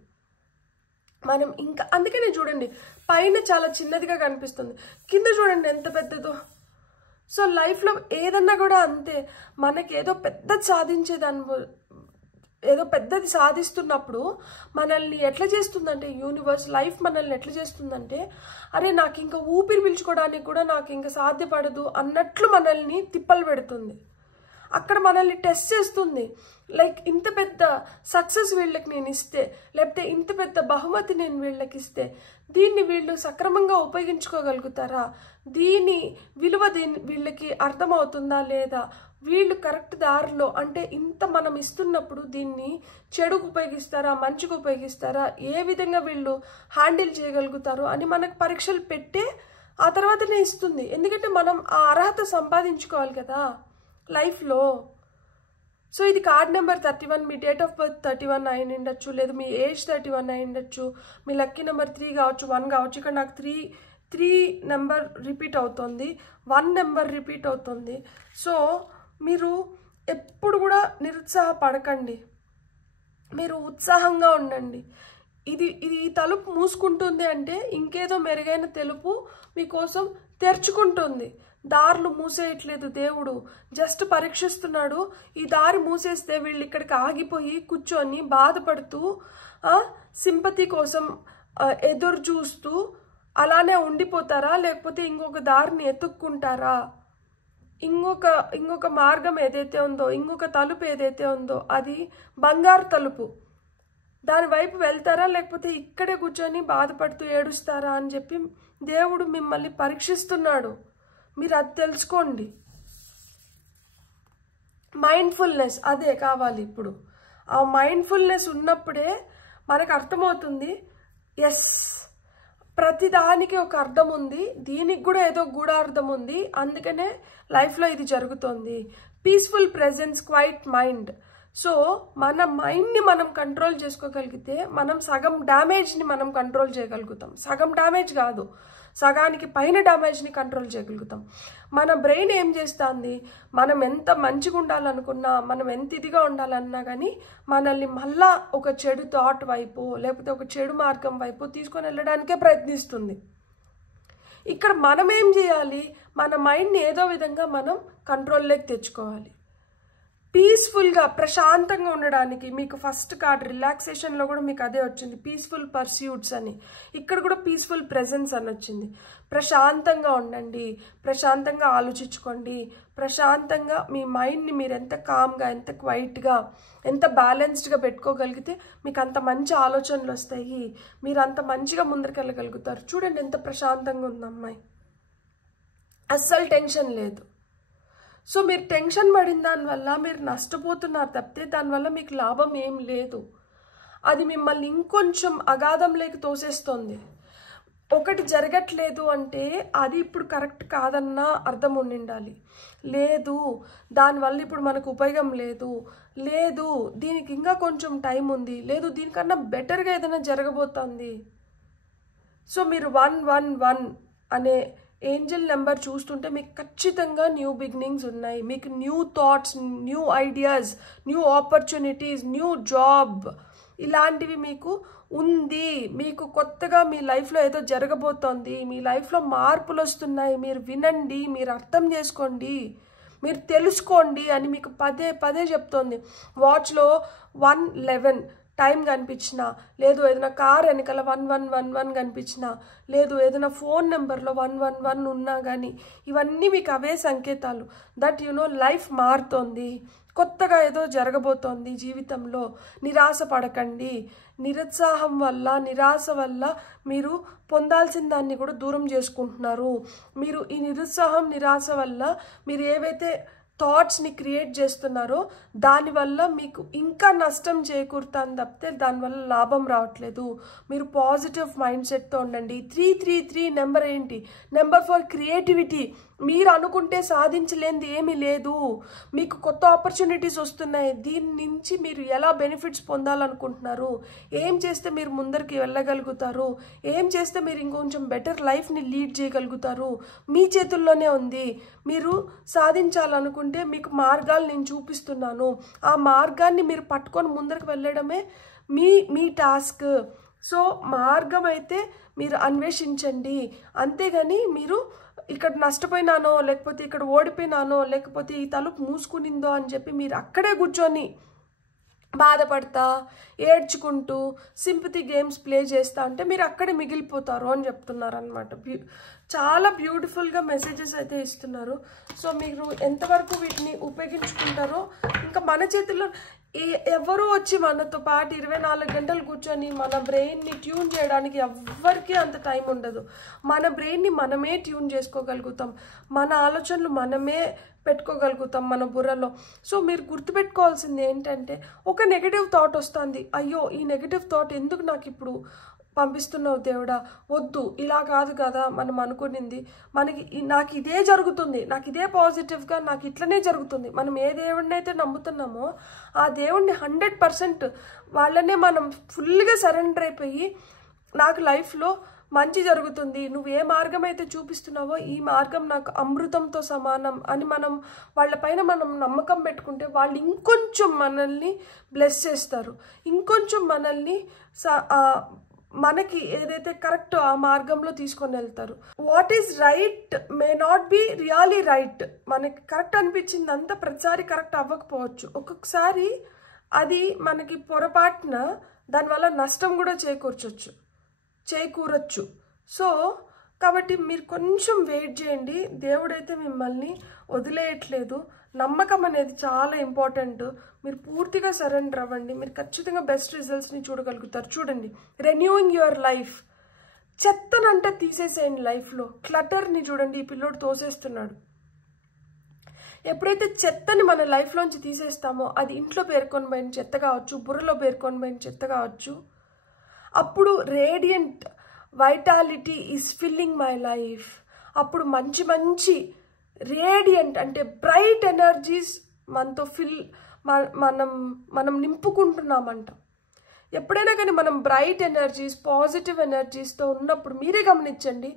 మనం ఇంకా అందుకనే చూడండి పైన చాలా చిన్నదిగా కనిపిస్తుంది, కింద చూడండి ఎంత పెద్దదో. సో లైఫ్లో ఏదన్నా కూడా అంతే, మనకి ఏదో పెద్దది ఏదో పెద్దది సాధిస్తున్నప్పుడు మనల్ని ఎట్లా చేస్తుందంటే యూనివర్స్, లైఫ్ మనల్ని ఎట్లా చేస్తుందంటే అరే నాకు ఇంకా ఊపిరి పీల్చుకోవడానికి కూడా నాకు ఇంకా సాధ్యపడదు అన్నట్లు మనల్ని తిప్పలు పెడుతుంది. అక్కడ మనల్ని టెస్ట్ చేస్తుంది. లైక్ ఇంత పెద్ద సక్సెస్ వీళ్ళకి నేను ఇస్తే లేకపోతే ఇంత పెద్ద బహుమతి నేను వీళ్ళకి ఇస్తే దీన్ని వీళ్ళు సక్రమంగా ఉపయోగించుకోగలుగుతారా, దీని విలువ వీళ్ళకి అర్థమవుతుందా లేదా, వీళ్ళు కరెక్ట్ దారిలో అంటే ఇంత మనం ఇస్తున్నప్పుడు దీన్ని చెడుకు ఉపయోగిస్తారా మంచిగా ఉపయోగిస్తారా, ఏ విధంగా వీళ్ళు హ్యాండిల్ చేయగలుగుతారు అని మనకు పరీక్షలు పెట్టే ఆ తర్వాతనే ఇస్తుంది. ఎందుకంటే మనం ఆ అర్హత సంపాదించుకోవాలి కదా లైఫ్లో. సో ఇది card number 31, me date of birth 31 అయి ఉండొచ్చు, లేదు మీ ఏజ్ 31 అయి ఉండొచ్చు, మీ లక్కీ నెంబర్ 3 కావచ్చు, 1 కావచ్చు. ఇక్కడ నాకు 3 నెంబర్ రిపీట్ అవుతుంది, 1 నెంబర్ రిపీట్ అవుతుంది. సో మీరు ఎప్పుడు కూడా నిరుత్సాహపడకండి, మీరు ఉత్సాహంగా ఉండండి. ఈ తలుపు మూసుకుంటుంది అంటే ఇంకేదో మెరుగైన తెలుపు మీకోసం తెరుచుకుంటుంది. దారులు మూసేయట్లేదు దేవుడు, జస్ట్ పరీక్షిస్తున్నాడు. ఈ దారి మూసేస్తే వీళ్ళు ఇక్కడికి ఆగిపోయి కూర్చొని బాధపడుతూ సింపతి కోసం ఎదురు చూస్తూ అలానే ఉండిపోతారా, లేకపోతే ఇంకొక దారిని ఎత్తుక్కుంటారా, ఇంకొక మార్గం ఏదైతే ఉందో, ఇంకొక తలుపు ఏదైతే ఉందో అది బంగారు తలుపు, దాని వైపు వెళ్తారా లేకపోతే ఇక్కడే కూర్చొని బాధపడుతూ ఏడుస్తారా అని చెప్పి దేవుడు మిమ్మల్ని పరీక్షిస్తున్నాడు. మీరు అది తెలుసుకోండి. మైండ్ఫుల్నెస్ అదే కావాలి ఇప్పుడు. ఆ మైండ్ఫుల్నెస్ ఉన్నప్పుడే మనకు అర్థమవుతుంది, ఎస్ ప్రతిదానికి ఒక అర్థం ఉంది, దీనికి కూడా ఏదో గూఢార్థం ఉంది, అందుకనే లైఫ్లో ఇది జరుగుతుంది. Peaceful presence, quiet mind. So మన మైండ్ని మనం కంట్రోల్ చేసుకోగలిగితే మనం సగం డ్యామేజ్ని మనం కంట్రోల్ చేయగలుగుతాం. సగం డ్యామేజ్ కాదు, సగానికి పైన డ్యామేజ్ని కంట్రోల్ చేయగలుగుతాం. మన బ్రెయిన్ ఏం చేస్తుంది, మనం ఎంత మంచిగా ఉండాలనుకున్నా, మనం ఎంత ఇదిగా ఉండాలన్నా కానీ మనల్ని మళ్ళా ఒక చెడు థాట్ వైపు లేకపోతే ఒక చెడు మార్గం వైపు తీసుకొని వెళ్ళడానికే ప్రయత్నిస్తుంది. ఇక్కడ మనం ఏం చేయాలి, మన మైండ్ని ఏదో విధంగా మనం కంట్రోల్లోకి తెచ్చుకోవాలి. పీస్ఫుల్గా ప్రశాంతంగా ఉండడానికి మీకు ఫస్ట్ కార్డ్ రిలాక్సేషన్లో కూడా మీకు అదే వచ్చింది, పీస్ఫుల్ పర్స్యూట్స్ అని. ఇక్కడ కూడా పీస్ఫుల్ ప్రెజెన్స్ అని వచ్చింది. ప్రశాంతంగా ఉండండి, ప్రశాంతంగా ఆలోచించుకోండి, ప్రశాంతంగా మీ మైండ్ని మీరు ఎంత కామ్గా, ఎంత క్వైట్గా, ఎంత బ్యాలెన్స్డ్గా పెట్టుకోగలిగితే మీకు అంత మంచి ఆలోచనలు వస్తాయి, మీరు అంత మంచిగా ముందరికెళ్ళగలుగుతారు. చూడండి ఎంత ప్రశాంతంగా ఉంది అమ్మాయి, అస్సలు టెన్షన్ లేదు. సో మీరు టెన్షన్ పడిన దానివల్ల మీరు నష్టపోతున్నారు తప్పితే దానివల్ల మీకు లాభం ఏం లేదు. అది మిమ్మల్ని ఇంకొంచెం అగాధంలోకి తోసేస్తుంది. ఒకటి జరగట్లేదు అంటే అది ఇప్పుడు కరెక్ట్ కాదన్న అర్థం ఉండాలి. లేదు, దానివల్ల ఇప్పుడు మనకు ఉపయోగం లేదు, లేదు దీనికి ఇంకా కొంచెం టైం ఉంది, లేదు దీనికన్నా బెటర్గా ఏదైనా జరగబోతుంది. సో మీరు 111 అనే ఏంజల్ నెంబర్ చూస్తుంటే మీకు ఖచ్చితంగా న్యూ బిగినింగ్స్ ఉన్నాయి. మీకు new thoughts, new ideas, new opportunities, new job ఇలాంటివి మీకు ఉంది. మీకు కొత్తగా మీ లైఫ్లో ఏదో జరగబోతోంది, మీ లైఫ్లో మార్పులు వస్తున్నాయి. మీరు వినండి, మీరు అర్థం చేసుకోండి, మీరు తెలుసుకోండి అని మీకు పదే పదే చెప్తోంది. వాచ్లో 111 టైం కనిపించినా, లేదు ఏదైనా కార్ వెనకాల 1111 కనిపించినా, లేదు ఏదైనా ఫోన్ నెంబర్లో 111 ఉన్నా కానీ ఇవన్నీ మీకు అవే సంకేతాలు దట్ లైఫ్ మారుతోంది, కొత్తగా ఏదో జరగబోతోంది జీవితంలో. నిరాశ పడకండి. నిరుత్సాహం వల్ల, నిరాశ వల్ల మీరు పొందాల్సిన దాన్ని కూడా దూరం చేసుకుంటున్నారు. మీరు ఈ నిరుత్సాహం, నిరాశ వల్ల మీరు ఏవైతే థాట్స్ని క్రియేట్ చేస్తున్నారో దానివల్ల మీకు ఇంకా నష్టం చేకూరుతుంది తప్పితే దానివల్ల లాభం రావట్లేదు. మీరు పాజిటివ్ మైండ్ సెట్తో ఉండండి. 333 నెంబర్ ఏంటి? Number for creativity. మీరు అనుకుంటే సాధించలేనిది ఏమీ లేదు. మీకు కొత్త ఆపర్చునిటీస్ వస్తున్నాయి. దీని నుంచి మీరు ఎలా బెనిఫిట్స్ పొందాలనుకుంటున్నారు, ఏం చేస్తే మీరు ముందరికి వెళ్ళగలుగుతారు, ఏం చేస్తే మీరు ఇంకొంచెం బెటర్ లైఫ్ని లీడ్ చేయగలుగుతారు, మీ చేతుల్లోనే ఉంది. మీరు సాధించాలనుకుంటే మీకు మార్గాలు నేను చూపిస్తున్నాను. ఆ మార్గాన్ని మీరు పట్టుకొని ముందరికి వెళ్ళడమే మీ టాస్క్. సో మార్గం అయితే మీరు అన్వేషించండి, అంతేగాని మీరు ఇక్కడ నష్టపోయినానో, లేకపోతే ఇక్కడ ఓడిపోయినానో, లేకపోతే ఈ తలుపు మూసుకునిందో అని చెప్పి మీరు అక్కడే కూర్చొని బాధపడతా, ఏడ్చుకుంటూ సింపతి గేమ్స్ ప్లే చేస్తా అంటే మీరు అక్కడే మిగిలిపోతారు అని చెప్తున్నారు అనమాట. చాలా బ్యూటిఫుల్గా మెసేజెస్ అయితే ఇస్తున్నారు. సో మీరు ఎంతవరకు వీటిని ఉపయోగించుకుంటారో ఇంకా మన చేతుల్లో. ఎవరు వచ్చి మనతో పాటు 24 గంటలు కూర్చొని మన బ్రెయిన్ని ట్యూన్ చేయడానికి ఎవ్వరికీ అంత టైం ఉండదు. మన బ్రెయిన్ని మనమే ట్యూన్ చేసుకోగలుగుతాం, మన ఆలోచనలు మనమే పెట్టుకోగలుగుతాం మన బుర్రలో. సో మీరు గుర్తుపెట్టుకోవాల్సింది ఏంటంటే, ఒక నెగటివ్ థాట్ వస్తుంది, అయ్యో ఈ నెగటివ్ థాట్ ఎందుకు నాకు ఇప్పుడు పంపిస్తున్నావు దేవుడా, వద్దు, ఇలా కాదు కదా మనం అనుకునింది, నాకు ఇదే జరుగుతుంది, నాకు ఇదే పాజిటివ్గా నాకు ఇట్లనే జరుగుతుంది. మనం ఏ దేవుడిని అయితే నమ్ముతున్నామో ఆ దేవుడిని 100% వాళ్ళనే మనం ఫుల్గా సరెండర్ అయిపోయి, నాకు లైఫ్లో మంచి జరుగుతుంది, నువ్వు ఏ మార్గం అయితే చూపిస్తున్నావో ఈ మార్గం నాకు అమృతంతో సమానం అని వాళ్ళపైన మనం నమ్మకం పెట్టుకుంటే వాళ్ళు ఇంకొంచెం మనల్ని బ్లెస్ చేస్తారు, ఇంకొంచెం మనల్ని మనకి ఏదైతే కరెక్ట్ ఆ మార్గంలో తీసుకొని వెళ్తారు. What is right may not be really right. మనకి కరెక్ట్ అనిపించిందంతా ప్రతిసారి కరెక్ట్ అవ్వకపోవచ్చు. ఒక్కొక్కసారి అది మనకి పొరపాటున దానివల్ల నష్టం కూడా చేకూరొచ్చు. సో కాబట్టి మీరు కొంచెం వెయిట్ చేయండి. దేవుడైతే మిమ్మల్ని వదిలేయట్లేదు. నమ్మకం అనేది చాలా ఇంపార్టెంట్. మీరు పూర్తిగా సరెండర్ అవ్వండి, మీరు ఖచ్చితంగా బెస్ట్ రిజల్ట్స్ని చూడగలుగుతారు. చూడండి, రెన్యూయింగ్ యువర్ లైఫ్. చెత్తనంటే తీసేసేయండి లైఫ్లో. క్లటర్ని చూడండి, ఈ పిల్లోడు తోసేస్తున్నాడు. ఎప్పుడైతే చెత్తని మన లైఫ్లోంచి తీసేస్తామో, అది ఇంట్లో పేర్కొని పోయిన చెత్త కావచ్చు, బుర్రలో పేర్కొని పోయిన చెత్త కావచ్చు, అప్పుడు radiant vitality is filling my life. అప్పుడు మంచి మంచి రేడియంట్ అంటే బ్రైట్ ఎనర్జీస్ మనతో మనం నింపుకుంటున్నామంట. ఎప్పుడైనా కానీ మనం బ్రైట్ ఎనర్జీస్, పాజిటివ్ ఎనర్జీస్తో ఉన్నప్పుడు మీరే గమనించండి,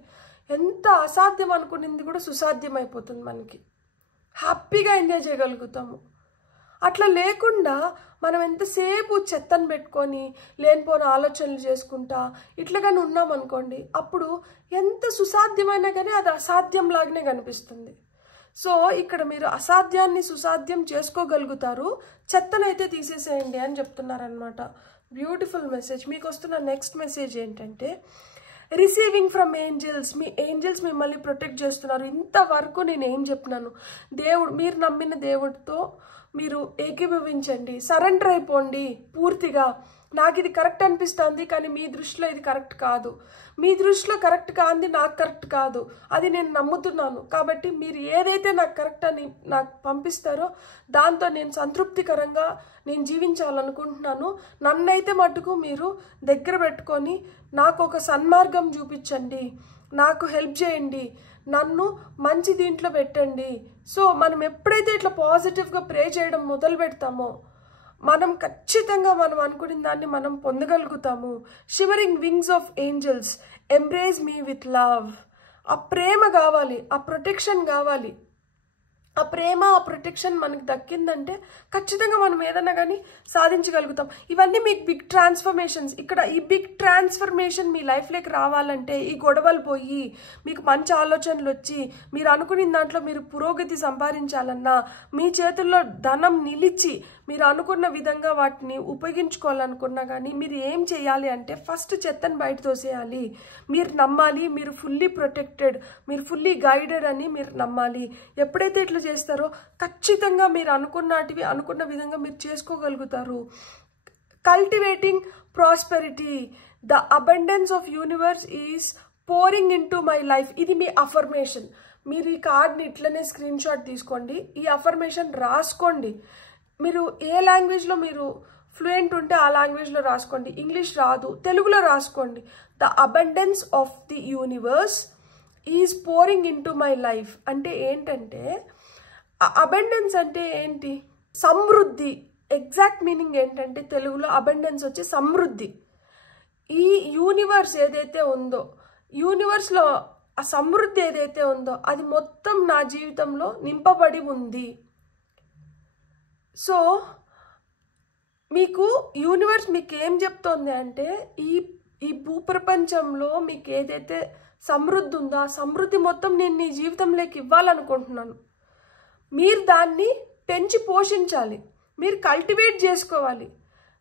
ఎంత అసాధ్యం అనుకునేది కూడా సుసాధ్యం అయిపోతుంది. మనకి హ్యాపీగా ఎంజాయ్ చేయగలుగుతాము. అట్లా లేకుండా మనం ఎంతసేపు చెత్తను పెట్టుకొని లేనిపోని ఆలోచనలు చేసుకుంటా ఇట్లా కానీ ఉన్నామనుకోండి, అప్పుడు ఎంత సుసాధ్యమైనా కానీ అది అసాధ్యం లాగానే కనిపిస్తుంది. సో ఇక్కడ మీరు అసాధ్యాన్ని సుసాధ్యం చేసుకోగలుగుతారు, చెత్తనైతే తీసేసేయండి అని చెప్తున్నారనమాట. Beautiful message. మీకు వస్తున్న నెక్స్ట్ మెసేజ్ ఏంటంటే, receiving from angels. Me angels మిమ్మల్ని ప్రొటెక్ట్ చేస్తున్నారు. ఇంతవరకు నేను ఏం చెప్పినాను, దేవుడు, మీరు నమ్మిన దేవుడితో మీరు ఏకీభవించండి, సరెండర్ అయిపోండి పూర్తిగా. నాకు ఇది కరెక్ట్ అనిపిస్తుంది, కానీ మీ దృష్టిలో ఇది కరెక్ట్ కాదు. మీ దృష్టిలో కరెక్ట్ కాంది నాకు కరెక్ట్ కాదు, అది నేను నమ్ముతున్నాను. కాబట్టి మీరు ఏదైతే నాకు కరెక్ట్ అని నాకు పంపిస్తారో దాంతో నేను సంతృప్తికరంగా నేను జీవించాలనుకుంటున్నాను. నన్నైతే మటుకు మీరు దగ్గర పెట్టుకొని నాకు ఒక సన్మార్గం చూపించండి, నాకు హెల్ప్ చేయండి, నన్ను మంచి దీంట్లో పెట్టండి. సో మనం ఎప్పుడైతే ఇట్లా పాజిటివ్గా ప్రే చేయడం మొదలు పెడతామో మనం ఖచ్చితంగా మనం అనుకున్న దాన్ని మనం పొందగలుగుతాము. Shivering wings of angels, embrace me with love. ఆ ప్రేమ కావాలి, ఆ ప్రొటెక్షన్ కావాలి. ఆ ప్రేమ, ఆ ప్రొటెక్షన్ మనకి దక్కిందంటే ఖచ్చితంగా మనం ఏదైనా కానీ సాధించగలుగుతాం. ఇవన్నీ మీకు బిగ్ ట్రాన్స్ఫర్మేషన్స్. ఇక్కడ ఈ బిగ్ ట్రాన్స్ఫర్మేషన్ మీ లైఫ్లోకి రావాలంటే ఈ గొడవలు పోయి మీకు మంచి ఆలోచనలు వచ్చి మీరు అనుకున్న దాంట్లో మీరు పురోగతి సంపాదించాలన్నా, మీ చేతుల్లో ధనం నిలిచి మీరు అనుకున్న విధంగా వాటిని ఉపయోగించుకోవాలనుకున్నా కానీ మీరు ఏం చేయాలి అంటే ఫస్ట్ చెత్తను బయట తోసేయాలి. మీరు నమ్మాలి మీరు ఫుల్లీ ప్రొటెక్టెడ్, మీరు ఫుల్లీ గైడెడ్ అని మీరు నమ్మాలి. ఎప్పుడైతే ఇట్లా చేస్తారో ఖచ్చితంగా మీరు అనుకున్న విధంగా మీరు చేసుకోగలుగుతారు. Cultivating prosperity, the abundance of universe is pouring in to my life. ఇది మీ అఫర్మేషన్. మీరు ఈ కార్డ్ని ఇట్లనే స్క్రీన్ షాట్ తీసుకోండి, ఈ అఫర్మేషన్ రాసుకోండి. మీరు ఏ లాంగ్వేజ్లో మీరు ఫ్లూయెంట్ ఉంటే ఆ లాంగ్వేజ్లో రాసుకోండి. ఇంగ్లీష్ రాదు, తెలుగులో రాసుకోండి. The abundance of the universe is pouring in to my life అంటే ఏంటంటే, అబండెన్స్ అంటే ఏంటి? సమృద్ధి. ఎగ్జాక్ట్ మీనింగ్ ఏంటంటే తెలుగులో అబండెన్స్ వచ్చి సమృద్ధి. ఈ యూనివర్స్ ఏదైతే ఉందో, యూనివర్స్లో ఆ సమృద్ధి ఏదైతే ఉందో అది మొత్తం నా జీవితంలో నింపబడి ఉంది. సో మీకు యూనివర్స్ మీకు ఏం చెప్తోంది అంటే, ఈ భూప్రపంచంలో మీకు ఏదైతే సమృద్ధి ఉందో ఆ సమృద్ధి మొత్తం నేను నీ జీవితంలోకి ఇవ్వాలనుకుంటున్నాను. మీరు దాన్ని పెంచి పోషించాలి, మీరు కల్టివేట్ చేసుకోవాలి.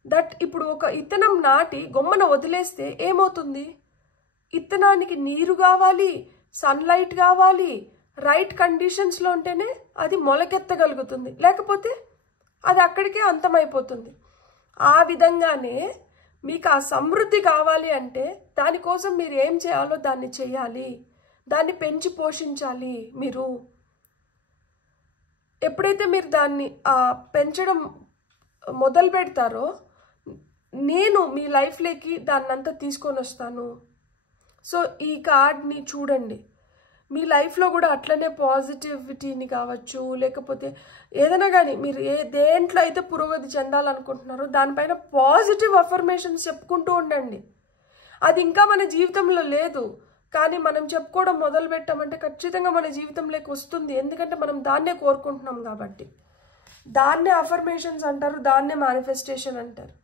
దట్ ఇప్పుడు ఒక ఇత్తనం నాటి గొమ్మన వదిలేస్తే ఏమవుతుంది? ఇత్తనానికి నీరు కావాలి, సన్లైట్ కావాలి, రైట్ కండిషన్స్లో ఉంటేనే అది మొలకెత్తగలుగుతుంది, లేకపోతే అది అక్కడికే అంతమైపోతుంది. ఆ విధంగానే మీకు ఆ సమృద్ధి కావాలి అంటే దానికోసం మీరు ఏం చేయాలో దాన్ని చేయాలి, దాన్ని పెంచి పోషించాలి. మీరు ఎప్పుడైతే మీరు దాన్ని పెంచడం మొదలు పెడతారో నేను మీ లైఫ్లోకి దాన్నంతా తీసుకొని వస్తాను. సో ఈ కార్డ్ని చూడండి, మీ లైఫ్లో కూడా అట్లనే పాజిటివిటీని కావచ్చు, లేకపోతే ఏదైనా కానీ మీరు దేంట్లో అయితే పురోగతి చెందాలనుకుంటున్నారో దానిపైన పాజిటివ్ అఫర్మేషన్స్ చెప్పుకుంటూ ఉండండి. అది ఇంకా మన జీవితంలో లేదు, కానీ మనం చెప్పుకోవడం మొదలు పెట్టామంటే ఖచ్చితంగా మన జీవితంలోకి వస్తుంది. ఎందుకంటే మనం దాన్నే కోరుకుంటున్నాం కాబట్టి. దాన్నే అఫర్మేషన్స్ అంటారు, దాన్నే మేనిఫెస్టేషన్ అంటారు,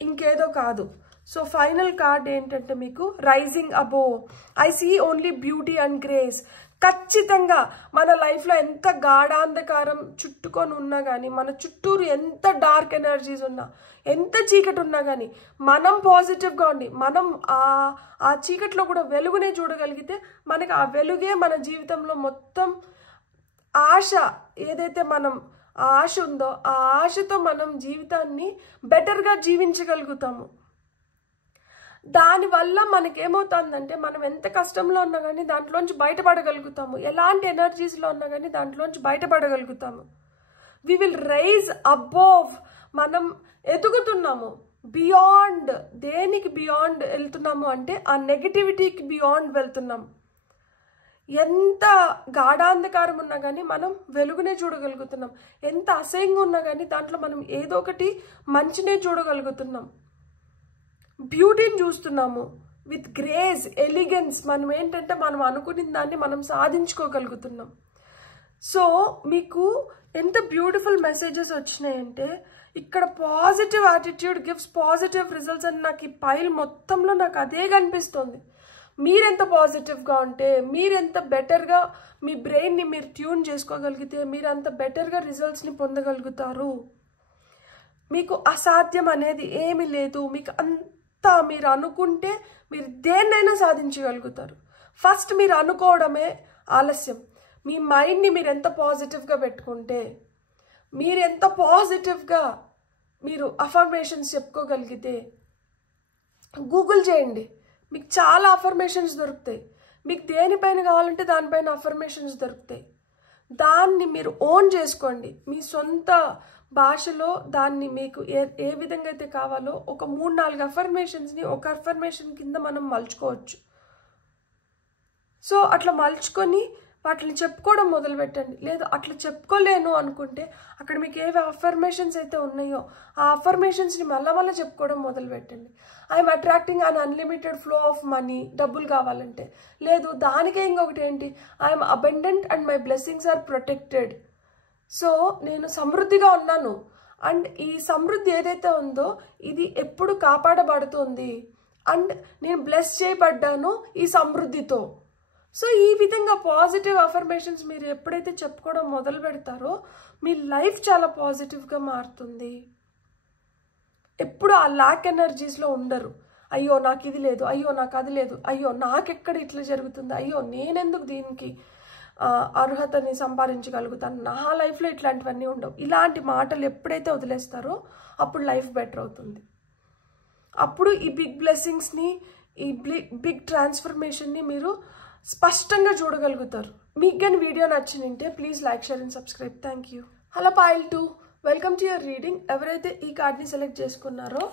ఇంకేదో కాదు. సో ఫైనల్ కార్డ్ ఏంటంటే మీకు rising above, I see only beauty and grace. ఖచ్చితంగా మన లైఫ్లో ఎంత గాఢాంధకారం చుట్టుకొని ఉన్నా కానీ, మన చుట్టూరు ఎంత డార్క్ ఎనర్జీస్ ఉన్నా, ఎంత చీకటి ఉన్నా కానీ మనం పాజిటివ్గా ఉండి మనం ఆ చీకట్లో కూడా వెలుగునే చూడగలిగితే మనకి ఆ వెలుగే మన జీవితంలో మొత్తం ఆశ ఏదైతే మనం ఆ ఆశ ఉందో ఆ ఆశతో మనం జీవితాన్ని బెటర్గా జీవించగలుగుతాము. దానివల్ల మనకేమవుతుందంటే మనం ఎంత కష్టంలో ఉన్నా కానీ దాంట్లోంచి బయటపడగలుగుతాము, ఎలాంటి ఎనర్జీస్లో ఉన్నా కానీ దాంట్లోంచి బయటపడగలుగుతాము. వి విల్ రైజ్ అబోవ్, మనం ఎదుగుతున్నాము, బియాండ్, దేనికి బియాండ్ వెళ్తున్నాము అంటే ఆ నెగిటివిటీకి బియాండ్ వెళ్తున్నాం. ఎంత గాఢాంధకారం ఉన్నా కానీ మనం వెలుగునే చూడగలుగుతున్నాం. ఎంత అసహ్యంగా ఉన్నా కానీ దాంట్లో మనం ఏదో ఒకటి మంచినే చూడగలుగుతున్నాం. బ్యూటీని చూస్తున్నాము విత్ గ్రేస్, ఎలిగెన్స్. మనం ఏంటంటే మనం అనుకున్న దాన్ని మనం సాధించుకోగలుగుతున్నాం. సో మీకు ఎంత బ్యూటిఫుల్ మెసేజెస్ వచ్చినాయంటే ఇక్కడ positive attitude gives positive results అని నాకు ఈ పైల్ మొత్తంలో నాకు అదే కనిపిస్తుంది. మీరెంత పాజిటివ్గా ఉంటే, మీరెంత బెటర్గా మీ బ్రెయిన్ని మీరు ట్యూన్ చేసుకోగలిగితే మీరు అంత బెటర్గా రిజల్ట్స్ని పొందగలుగుతారు. మీకు అసాధ్యం అనేది ఏమీ లేదు. మీకు అంతా మీరు అనుకుంటే మీరు దేన్నైనా సాధించగలుగుతారు. ఫస్ట్ మీరు అనుకోవడమే ఆలస్యం. మీ మైండ్ని మీరు ఎంత పాజిటివ్గా పెట్టుకుంటే, మీరు ఎంత పాజిటివ్గా మీరు అఫర్మేషన్స్ చెప్పుకోగలిగితే, గూగుల్ చేయండి, మీకు చాలా అఫర్మేషన్స్ దొరుకుతాయి. మీకు దేనిపైన కావాలంటే దానిపైన అఫర్మేషన్స్ దొరుకుతాయి. దాన్ని మీరు ఓన్ చేసుకోండి. మీ సొంత భాషలో దాన్ని మీకు ఏ విధంగా అయితే కావాలో ఒక 3-4 అఫర్మేషన్స్ని ఒక అఫర్మేషన్ కింద మనం మలుచుకోవచ్చు. సో అట్లా మలుచుకొని వాటిని చెప్పుకోవడం మొదలు పెట్టండి. లేదు అట్లా చెప్పుకోలేను అనుకుంటే అక్కడ మీకు ఏవి అఫర్మేషన్స్ అయితే ఉన్నాయో ఆ అఫర్మేషన్స్ని మళ్ళా చెప్పుకోవడం మొదలు పెట్టండి. I'm attracting un unlimited flow of money, డబ్బులు కావాలంటే. లేదు దానికే ఇంకొకటి ఏంటి, I'm abundant and my blessings are protected. So నేను సమృద్ధిగా ఉన్నాను అండ్ ఈ సమృద్ధి ఏదైతే ఉందో ఇది ఎప్పుడు కాపాడబడుతుంది అండ్ నేను బ్లెస్ చేయబడ్డాను ఈ సమృద్ధితో. సో ఈ విధంగా పాజిటివ్ అఫర్మేషన్స్ మీరు ఎప్పుడైతే చెప్పుకోవడం మొదలు పెడతారో మీ లైఫ్ చాలా పాజిటివ్గా మారుతుంది. ఎప్పుడు ఆ ల్యాక్ ఎనర్జీస్లో ఉండరు. అయ్యో నాకు ఇది లేదు, అయ్యో నాకు అది లేదు, అయ్యో నాకెక్కడ ఇట్లా జరుగుతుంది, అయ్యో నేనెందుకు దీనికి అర్హతని సంపాదించగలుగుతాను, నా లైఫ్లో ఇట్లాంటివన్నీ ఉండవు. ఇలాంటి మాటలు ఎప్పుడైతే వదిలేస్తారో అప్పుడు లైఫ్ బెటర్ అవుతుంది. అప్పుడు ఈ బిగ్ బ్లెస్సింగ్స్ని, ఈ బిగ్ ట్రాన్స్ఫర్మేషన్ని మీరు స్పష్టంగా చూడగలుగుతారు. మీకు కానీ వీడియో నచ్చినంటే please like, share and subscribe. Thank you. Hello pile 2, welcome to your reading. ఎవరైతే ఈ కార్డ్ని సెలెక్ట్ చేసుకున్నారో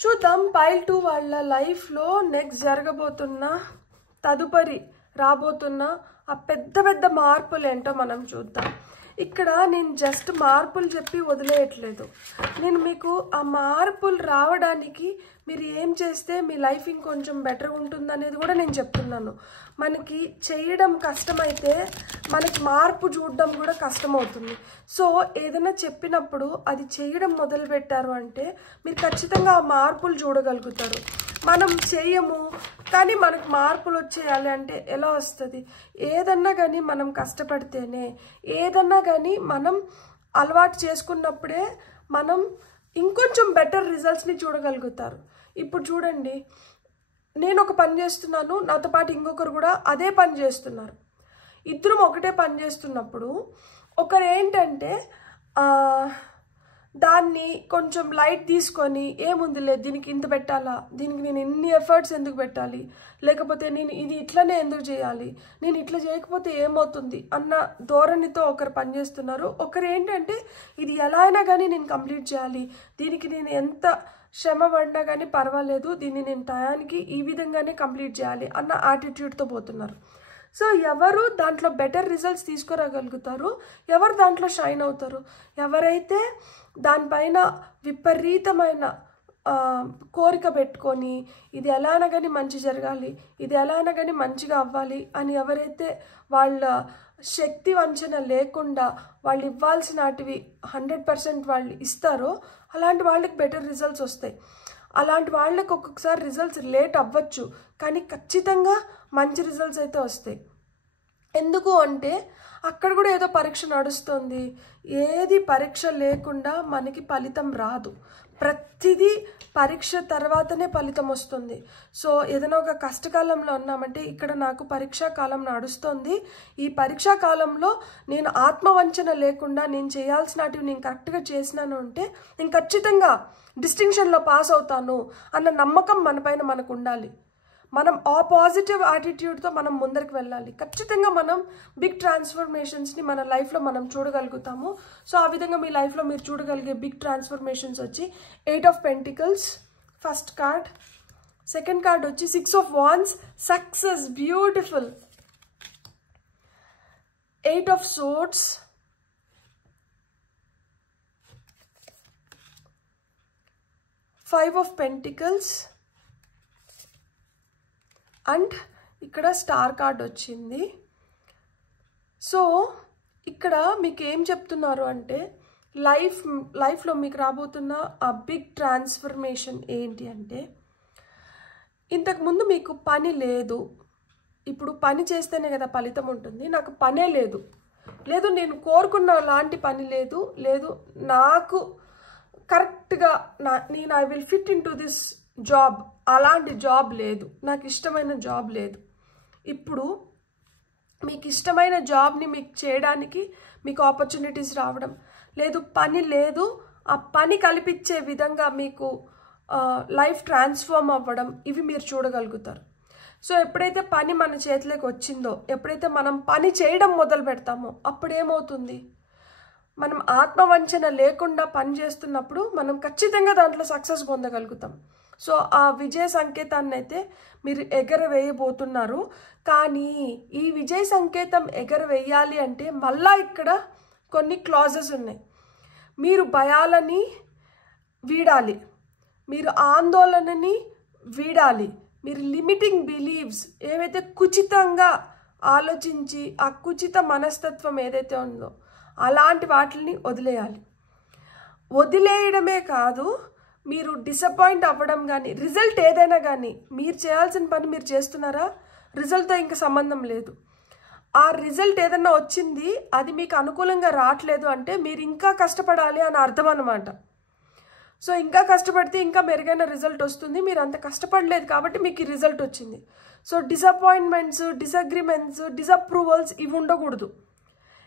చూద్దాం పైల్ 2 వాళ్ళ లైఫ్లో నెక్స్ట్ జరగబోతున్న తదుపరి రాబోతున్న ఆ పెద్ద పెద్ద మార్పులు ఏంటో మనం చూద్దాం. ఇక్కడ నేను జస్ట్ మార్పులు చెప్పి వదిలేయట్లేదు. నేను మీకు ఆ మార్పులు రావడానికి మీరు ఏం చేస్తే మీ లైఫ్ ఇంకొంచెం బెటర్గా ఉంటుంది అనేది కూడా నేను చెప్తున్నాను. మనకి చేయడం కష్టమైతే మనకి మార్పు చూడడం కూడా కష్టమవుతుంది. సో ఏదైనా చెప్పినప్పుడు అది చేయడం మొదలు పెట్టారు అంటే మీరు ఖచ్చితంగా ఆ మార్పులు చూడగలుగుతారు. మనం చేయము కానీ మనకు మార్పులు వచ్చేయాలి అంటే ఎలా వస్తుంది? ఏదన్నా కానీ మనం కష్టపడితేనే, ఏదన్నా కానీ మనం అలవాటు చేసుకున్నప్పుడే మనం ఇంకొంచెం బెటర్ రిజల్ట్స్ని చూడగలుగుతారు. ఇప్పుడు చూడండి, నేను ఒక పని చేస్తున్నాను, నాతో పాటు ఇంకొకరు కూడా అదే పని చేస్తున్నారు. ఇద్దరం ఒకటే పని చేస్తున్నప్పుడు ఒకరు ఏంటంటే దాన్ని కొంచెం లైట్ తీసుకొని ఏముందిలే దీనికి ఇంత పెట్టాలా, దీనికి నేను ఇన్ని ఎఫర్ట్స్ ఎందుకు పెట్టాలి, లేకపోతే నేను ఇది ఇట్లనే ఎందుకు చేయాలి, నేను ఇట్లా చేయకపోతే ఏమవుతుంది అన్న ధోరణితో ఒకరు పనిచేస్తున్నారు. ఒకరు ఏంటంటే ఇది ఎలా అయినా కానీ నేను కంప్లీట్ చేయాలి, దీనికి నేను ఎంత శ్రమ పడినా కానీ పర్వాలేదు, దీన్ని నేను టయానికి ఈ విధంగానే కంప్లీట్ చేయాలి అన్న యాటిట్యూడ్తో పోతున్నారు. సో ఎవరు దాంట్లో బెటర్ రిజల్ట్స్ తీసుకురాగలుగుతారు, ఎవరు దాంట్లో షైన్ అవుతారు? ఎవరైతే దానిపైన విపరీతమైన కోరిక పెట్టుకొని ఇది ఎలా అయినా కానీ మంచి జరగాలి, ఇది ఎలా అయినా కానీ మంచిగా అవ్వాలి అని ఎవరైతే వాళ్ళ శక్తి వంచన లేకుండా వాళ్ళు ఇవ్వాల్సినటివి 100% వాళ్ళు ఇస్తారో అలాంటి వాళ్ళకి బెటర్ రిజల్ట్స్ వస్తాయి. అలాంటి వాళ్ళకి ఒక్కొక్కసారి రిజల్ట్స్ లేట్ అవ్వచ్చు కానీ ఖచ్చితంగా మంచి రిజల్ట్స్ అయితే వస్తాయి. ఎందుకు అంటే అక్కడ కూడా ఏదో పరీక్ష నడుస్తుంది. ఏది పరీక్ష లేకుండా మనకి ఫలితం రాదు. ప్రతిదీ పరీక్ష తర్వాతనే ఫలితం వస్తుంది. సో ఏదైనా ఒక కష్టకాలంలో ఉన్నామంటే ఇక్కడ నాకు పరీక్షా కాలం నడుస్తుంది, ఈ పరీక్షా కాలంలో నేను ఆత్మవంచన లేకుండా నేను చేయాల్సినటివి నేను కరెక్ట్గా చేసినాను అంటే నేను ఖచ్చితంగా డిస్టింక్షన్లో పాస్ అవుతాను అన్న నమ్మకం మనపైన మనకు ఉండాలి. మనం ఆ పాజిటివ్ యాటిట్యూడ్తో మనం ముందరికి వెళ్ళాలి. ఖచ్చితంగా మనం బిగ్ ట్రాన్స్ఫర్మేషన్స్ని మన లైఫ్లో మనం చూడగలుగుతాము. సో ఆ విధంగా మీ లైఫ్లో మీరు చూడగలిగే బిగ్ ట్రాన్స్ఫర్మేషన్స్ వచ్చి 8 of Pentacles first card. Second card వచ్చి 6 of Wands, success, beautiful. 8 of Swords, 5 of Pentacles and ఇక్కడ స్టార్ కార్డ్ వచ్చింది. సో ఇక్కడ మీకు ఏం చెప్తున్నారు అంటే లైఫ్లో మీకు రాబోతున్న ఆ బిగ్ ట్రాన్స్ఫర్మేషన్ ఏంటి అంటే, ఇంతకుముందు మీకు పని లేదు, ఇప్పుడు పని చేస్తేనే కదా ఫలితం ఉంటుంది. నాకు పనే లేదు, నేను కోరుకున్న లాంటి పని లేదు, నాకు కరెక్ట్గా నేను I will fit in to this job, అలాంటి జాబ్ లేదు, నాకు ఇష్టమైన జాబ్ లేదు. ఇప్పుడు మీకు ఇష్టమైన జాబ్ని మీకు చేయడానికి మీకు ఆపర్చునిటీస్ రావడం లేదు, పని లేదు, ఆ పని కల్పించే విధంగా మీకు లైఫ్ ట్రాన్స్ఫార్మ్ అవ్వడం, ఇవి మీరు చూడగలుగుతారు. సో ఎప్పుడైతే పని మన చేతిలోకి వచ్చిందో, ఎప్పుడైతే మనం పని చేయడం మొదలు పెడతామో అప్పుడేమవుతుంది, మనం ఆత్మవంచన లేకుండా పని చేస్తున్నప్పుడు మనం ఖచ్చితంగా దాంట్లో సక్సెస్ పొందగలుగుతాం. సో ఆ విజయ సంకేతాన్ని అయితే మీరు ఎగరవేయబోతున్నారు. కానీ ఈ విజయ సంకేతం ఎగరవేయాలి అంటే మళ్ళా ఇక్కడ కొన్ని క్లాజెస్ ఉన్నాయి. మీరు భయాలని వీడాలి, మీరు ఆందోళనని వీడాలి, మీరు లిమిటింగ్ బిలీవ్స్ ఏవైతే కుచితంగా ఆలోచించి ఆ కుచిత మనస్తత్వం ఏదైతే ఉందో అలాంటి వాటిని వదిలేయాలి. వదిలేయడమే కాదు, మీరు డిసప్పాయింట్ అవ్వడం కానీ, రిజల్ట్ ఏదైనా కానీ, మీరు చేయాల్సిన పని మీరు చేస్తున్నారా, రిజల్ట్తో ఇంకా సంబంధం లేదు. ఆ రిజల్ట్ ఏదన్నా వచ్చింది, అది మీకు అనుకూలంగా రావట్లేదు అంటే మీరు ఇంకా కష్టపడాలి అని అర్థం అన్నమాట. సో ఇంకా కష్టపడితే ఇంకా మెరుగైన రిజల్ట్ వస్తుంది. మీరు అంత కష్టపడలేదు కాబట్టి మీకు ఈ రిజల్ట్ వచ్చింది. సో డిసప్పాయింట్మెంట్స్, డిసగ్రిమెంట్స్, డిసప్రూవల్స్ ఇవి ఉండకూడదు.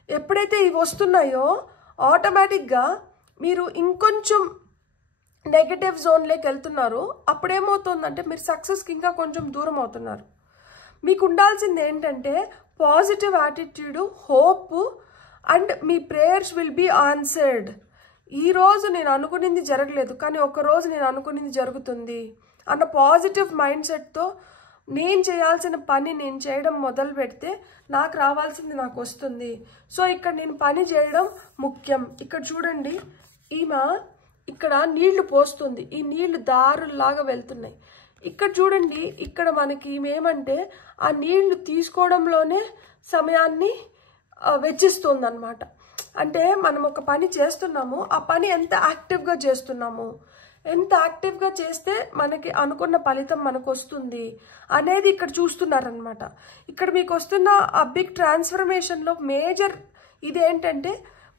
ఎప్పుడైతే ఇవి వస్తున్నాయో ఆటోమేటిక్గా మీరు ఇంకొంచెం నెగటివ్ జోన్లోకి వెళ్తున్నారు. అప్పుడేమవుతుందంటే మీరు సక్సెస్కి ఇంకా కొంచెం దూరం అవుతున్నారు. మీకు ఉండాల్సింది ఏంటంటే పాజిటివ్ యాటిట్యూడ్, హోప్ అండ్ మీ ప్రేయర్స్ విల్ బీ ఆన్సర్డ్. ఈరోజు నేను అనుకునింది జరగలేదు, కానీ ఒకరోజు నేను అనుకునింది జరుగుతుంది అన్న పాజిటివ్ మైండ్ సెట్తో నేను చేయాల్సిన పని నేను చేయడం మొదలు పెడితే నాకు రావాల్సింది నాకు వస్తుంది. సో ఇక్కడ నేను పని చేయడం ముఖ్యం. ఇక్కడ చూడండి, ఈమె ఇక్కడ నీళ్లు పోస్తుంది, ఈ నీళ్లు దారుల్లాగా వెళ్తున్నాయి. ఇక్కడ చూడండి, ఇక్కడ మనకి ఏమంటే ఆ నీళ్లు తీసుకోవడంలోనే సమయాన్ని వెచ్చిస్తుంది అన్నమాట. అంటే మనం ఒక పని చేస్తున్నాము, ఆ పని ఎంత యాక్టివ్గా చేస్తున్నాము, ఎంత యాక్టివ్గా చేస్తే మనకి అనుకున్న ఫలితం మనకు వస్తుంది అనేది ఇక్కడ చూస్తున్నారనమాట. ఇక్కడ మీకు వస్తున్న ఆ బిగ్ ట్రాన్స్ఫర్మేషన్లో మేజర్ ఇది ఏంటంటే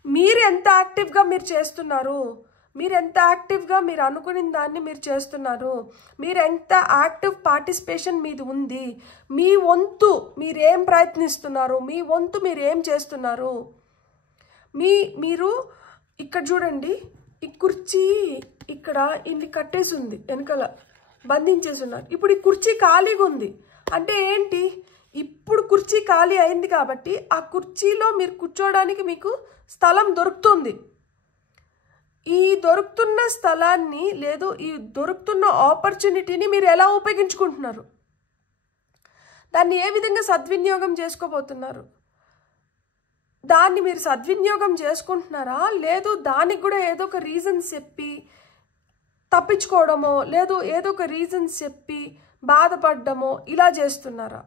మీరు ఎంత యాక్టివ్గా మీరు చేస్తున్నారు, మీరు ఎంత యాక్టివ్గా మీరు అనుకున్న దాన్ని మీరు చేస్తున్నారు, మీరు ఎంత యాక్టివ్ పార్టిసిపేషన్ మీది ఉంది, మీ వంతు మీరేం ప్రయత్నిస్తున్నారు, మీ వంతు మీరు ఏం చేస్తున్నారు. మీరు ఇక్కడ చూడండి, ఈ కుర్చీ ఇక్కడ ఇన్ని కట్టేసి ఉంది, వెనకాల బంధించేసి ఉన్నారు. ఇప్పుడు ఈ కుర్చీ ఖాళీగా ఉంది అంటే ఏంటి, ఇప్పుడు కుర్చీ ఖాళీ అయింది కాబట్టి ఆ కుర్చీలో మీరు కూర్చోడానికి మీకు స్థలం దొరుకుతుంది. ఈ దొరుకుతున్న స్థలాన్ని లేదు ఈ దొరుకుతున్న ఆపర్చునిటీని మీరు ఎలా ఉపయోగించుకుంటున్నారు, దాన్ని ఏ విధంగా సద్వినియోగం చేసుకోబోతున్నారు, దాన్ని మీరు సద్వినియోగం చేసుకుంటున్నారా, లేదు దానికి కూడా ఏదో ఒక రీజన్స్ చెప్పి తప్పించుకోవడమో, లేదు ఏదో ఒక రీజన్స్ చెప్పి బాధపడడమో ఇలా చేస్తున్నారా.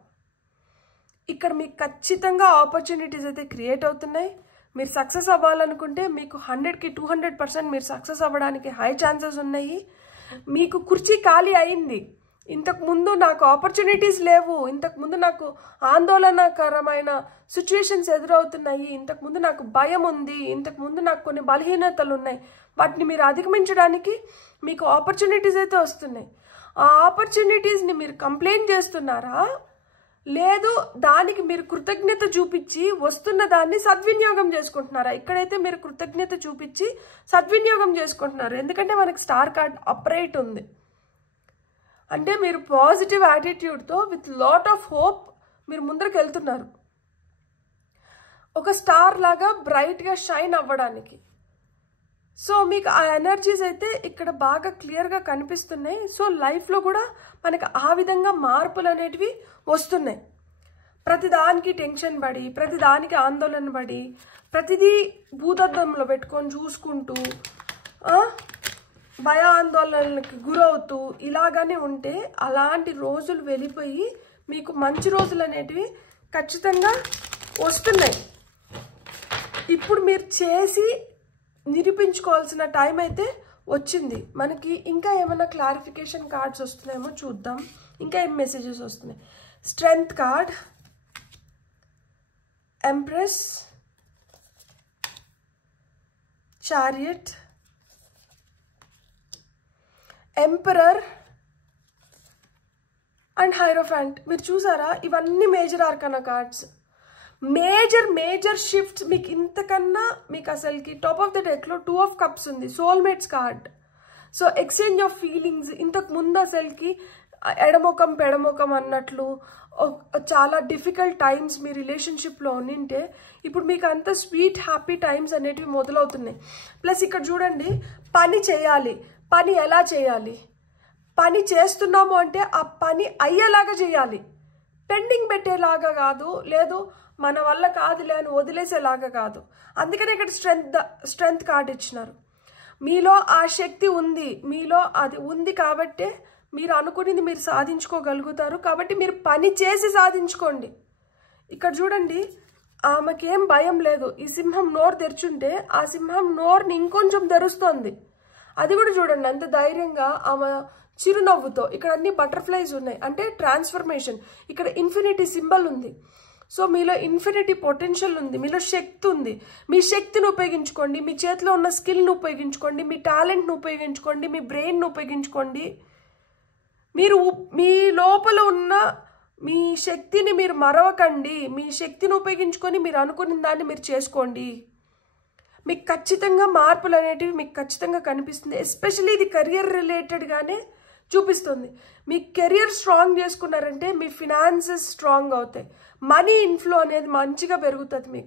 ఇక్కడ మీకు ఖచ్చితంగా ఆపర్చునిటీస్ అయితే క్రియేట్ అవుతున్నాయి. మీరు సక్సెస్ అవ్వాలనుకుంటే మీకు 100కి 200% మీరు సక్సెస్ అవ్వడానికి హై ఛాన్సెస్ ఉన్నాయి. మీకు కుర్చీ ఖాళీ అయింది, ఇంతకుముందు నాకు ఆపర్చునిటీస్ లేవు, ఇంతకుముందు నాకు ఆందోళనకరమైన సిచ్యువేషన్స్ ఎదురవుతున్నాయి, ఇంతకుముందు నాకు భయం ఉంది, ఇంతకుముందు నాకు కొన్ని బలహీనతలు ఉన్నాయి, వాటిని మీరు అధిగమించడానికి మీకు ఆపర్చునిటీస్ అయితే వస్తున్నాయి. ఆ ఆపర్చునిటీస్ని మీరు కంప్లైంట్ చేస్తున్నారా, లేదు దానికి మీరు కృతజ్ఞత చూపించి వస్తున్న దాన్ని సద్వినియోగం చేసుకుంటున్నారా. ఇక్కడైతే మీరు కృతజ్ఞత చూపించి సద్వినియోగం చేసుకుంటున్నారు, ఎందుకంటే మనకి స్టార్ కార్డ్ అప్రైట్ ఉంది. అంటే మీరు పాజిటివ్ యాటిట్యూడ్తో విత్ లాట్ ఆఫ్ హోప్ మీరు ముందరికి వెళ్తున్నారు, ఒక స్టార్ లాగా బ్రైట్గా షైన్ అవ్వడానికి. సో మీకు ఆ ఎనర్జీస్ అయితే ఇక్కడ బాగా క్లియర్గా కనిపిస్తున్నాయి. సో లైఫ్లో కూడా మనకి ఆ విధంగా మార్పులు అనేటివి వస్తున్నాయి. ప్రతిదానికి టెన్షన్ పడి, ప్రతిదానికి ఆందోళన పడి, ప్రతిదీ భూతద్దంలో పెట్టుకొని చూసుకుంటూ భయ ఆందోళనలకు గురవుతూ ఇలాగానే ఉంటే అలాంటి రోజులు వెళ్ళిపోయి మీకు మంచి రోజులు అనేటివి ఖచ్చితంగా వస్తున్నాయి. ఇప్పుడు మీరు చేసి నిరూపించుకోవాల్సిన టైం అయితే వచ్చింది. మనకి ఇంకా ఏమైనా క్లారిఫికేషన్ కార్డ్స్ వస్తున్నాయేమో చూద్దాం. ఇంకా ఏం మెసేజెస్ వస్తున్నాయి. Strength card, empress, chariot, emperor and hierophant. మీరు చూసారా, ఇవన్నీ major arcana cards. Major shifts. మీకు ఇంతకన్నా మీకు అసలుకి టాప్ ఆఫ్ ద డెక్లో 2 of Cups ఉంది, soulmates card. So exchange of feelings. ఇంతకు ముందు అసలుకి ఎడమొఖం పెడమొఖం అన్నట్లు చాలా డిఫికల్ట్ టైమ్స్ మీ రిలేషన్షిప్లో ఉంటే ఇప్పుడు మీకు అంత స్వీట్ హ్యాపీ టైమ్స్ అనేటివి మొదలవుతున్నాయి. ప్లస్ ఇక్కడ చూడండి, పని చేయాలి. పని ఎలా చేయాలి? పని చేస్తున్నాము అంటే ఆ పని అయ్యేలాగా చేయాలి, పెండింగ్ పెట్టేలాగా కాదు, లేదు మన వల్ల కాదులే అని వదిలేసేలాగా కాదు. అందుకనే ఇక్కడ స్ట్రెంగ్త్ కార్డ్ ఇచ్చినారు. మీలో ఆ శక్తి ఉంది, మీలో అది ఉంది కాబట్టే మీరు అనుకునేది మీరు సాధించుకోగలుగుతారు. కాబట్టి మీరు పని చేసి సాధించుకోండి. ఇక్కడ చూడండి, ఆమెకేం భయం లేదు. ఈ సింహం నోరు తెరుచుంటే ఆ సింహం నోరుని ఇంకొంచెం తెరుస్తోంది. అది కూడా చూడండి ఎంత ధైర్యంగా ఆమె చిరునవ్వుతో. ఇక్కడ అన్ని బటర్ఫ్లైస్ ఉన్నాయి, అంటే ట్రాన్స్ఫర్మేషన్. ఇక్కడ ఇన్ఫినిటీ సింబల్ ఉంది. సో మీలో ఇన్ఫినిటీ పొటెన్షియల్ ఉంది, మీలో శక్తి ఉంది. మీ శక్తిని ఉపయోగించుకోండి, మీ చేతిలో ఉన్న స్కిల్ని ఉపయోగించుకోండి, మీ టాలెంట్ని ఉపయోగించుకోండి, మీ బ్రెయిన్ను ఉపయోగించుకోండి. మీరు మీ లోపల ఉన్న మీ శక్తిని మీరు మరవకండి. మీ శక్తిని ఉపయోగించుకొని మీరు అనుకున్న దాన్ని మీరు చేసుకోండి. మీకు ఖచ్చితంగా మార్పులు అనేటివి మీకు ఖచ్చితంగా కనిపిస్తుంది. ఎస్పెషల్లీ ఇది కెరియర్ రిలేటెడ్గానే చూపిస్తుంది. మీ కెరియర్ స్ట్రాంగ్ చేసుకున్నారంటే మీ ఫినాన్సెస్ స్ట్రాంగ్ అవుతాయి, మనీ ఇన్ఫ్లో అనేది మంచిగా పెరుగుతుంది.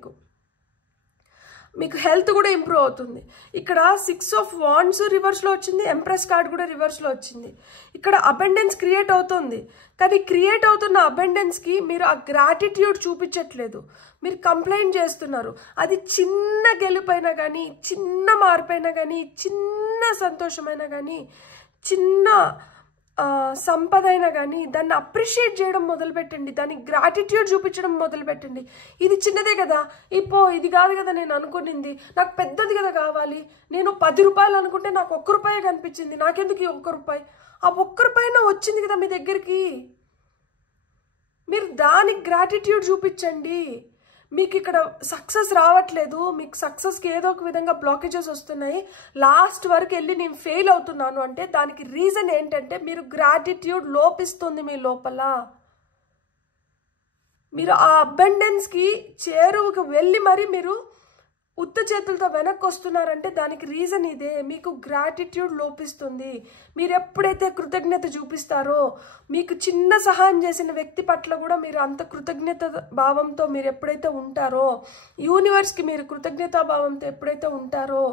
మీకు హెల్త్ కూడా ఇంప్రూవ్ అవుతుంది. ఇక్కడ 6 of Wands రివర్స్లో వచ్చింది, ఎంప్రెస్ కార్డ్ కూడా రివర్స్లో వచ్చింది. ఇక్కడ అబెండెన్స్ క్రియేట్ అవుతుంది, కానీ క్రియేట్ అవుతున్న అబెండెన్స్కి మీరు ఆ గ్రాటిట్యూడ్ చూపించట్లేదు, మీరు కంప్లైంట్ చేస్తున్నారు. అది చిన్న గెలుపైనా కానీ, చిన్న మార్పైనా కానీ, చిన్న సంతోషమైనా కానీ, చిన్న సంపద అయినా కానీ దాన్ని అప్రిషియేట్ చేయడం మొదలుపెట్టండి, దానికి గ్రాటిట్యూడ్ చూపించడం మొదలుపెట్టండి. ఇది చిన్నదే కదా, ఇది కాదు కదా నేను అనుకునింది, నాకు పెద్దది కదా కావాలి. నేను 10 రూపాయలు అనుకుంటే నాకు 1 రూపాయే కనిపించింది, నాకెందుకు 1 రూపాయి? ఆ 1 రూపాయన వచ్చింది కదా మీ దగ్గరికి, మీరు దానికి గ్రాటిట్యూడ్ చూపించండి. మీకు ఇక్కడ సక్సెస్ రావట్లేదు, మీకు సక్సెస్కి ఏదో ఒక విధంగా బ్లాకేజెస్ వస్తున్నాయి, లాస్ట్ వరకు వెళ్ళి నేను ఫెయిల్ అవుతున్నాను అంటే దానికి రీజన్ ఏంటంటే మీరు గ్రాటిట్యూడ్ లోపిస్తుంది మీ లోపల. మీరు ఆ అబండెన్స్కి చేరువుకు వెళ్ళి మరి మీరు ఉత్త చేతులతో వెనక్కి వస్తున్నారంటే దానికి రీజన్ ఇదే, మీకు గ్రాటిట్యూడ్ లోపిస్తుంది. మీరు ఎప్పుడైతే కృతజ్ఞత చూపిస్తారో, మీకు చిన్న సహాయం చేసిన వ్యక్తి పట్ల కూడా మీరు అంత కృతజ్ఞత భావంతో మీరు ఎప్పుడైతే ఉంటారో, యూనివర్స్కి మీరు కృతజ్ఞతా భావంతో ఎప్పుడైతే ఉంటారో,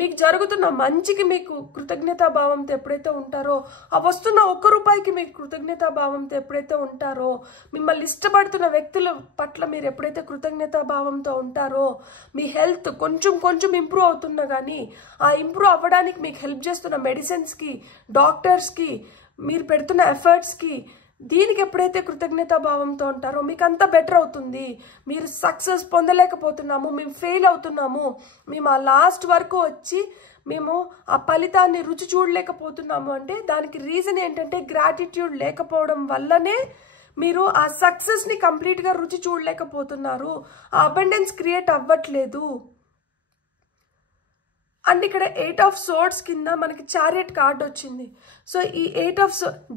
మీకు జరుగుతున్న మంచికి మీకు కృతజ్ఞతా భావంతో ఎప్పుడైతే ఉంటారో, ఆ వస్తున్న 1 రూపాయికి మీకు కృతజ్ఞతా భావంతో ఎప్పుడైతే ఉంటారో, మిమ్మల్ని ఇష్టపడుతున్న వ్యక్తుల పట్ల మీరు ఎప్పుడైతే కృతజ్ఞతా భావంతో ఉంటారో, మీ హెల్త్ కొంచెం ఇంప్రూవ్ అవుతున్నా కానీ ఆ ఇంప్రూవ్ అవ్వడానికి మీకు హెల్ప్ చేస్తున్న మెడిసిన్స్కి, డాక్టర్స్కి, మీరు పెడుతున్న ఎఫర్ట్స్కి, దీనికి ఎప్పుడైతే కృతజ్ఞతా భావంతో ఉంటారో మీకు అంతా బెటర్ అవుతుంది. మీరు సక్సెస్ పొందలేకపోతున్నాము, మేము ఫెయిల్ అవుతున్నాము, మేము ఆ లాస్ట్ వరకు వచ్చి మేము ఆ ఫలితాన్ని రుచి చూడలేకపోతున్నాము అంటే దానికి రీజన్ ఏంటంటే గ్రాటిట్యూడ్ లేకపోవడం వల్లనే మీరు ఆ సక్సెస్ని కంప్లీట్గా రుచి చూడలేకపోతున్నారు, ఆ అబండెన్స్ క్రియేట్ అవ్వట్లేదు. అండ్ ఇక్కడ 8 of Swords కింద మనకి చారియట్ కార్డ్ వచ్చింది. సో ఈ 8 of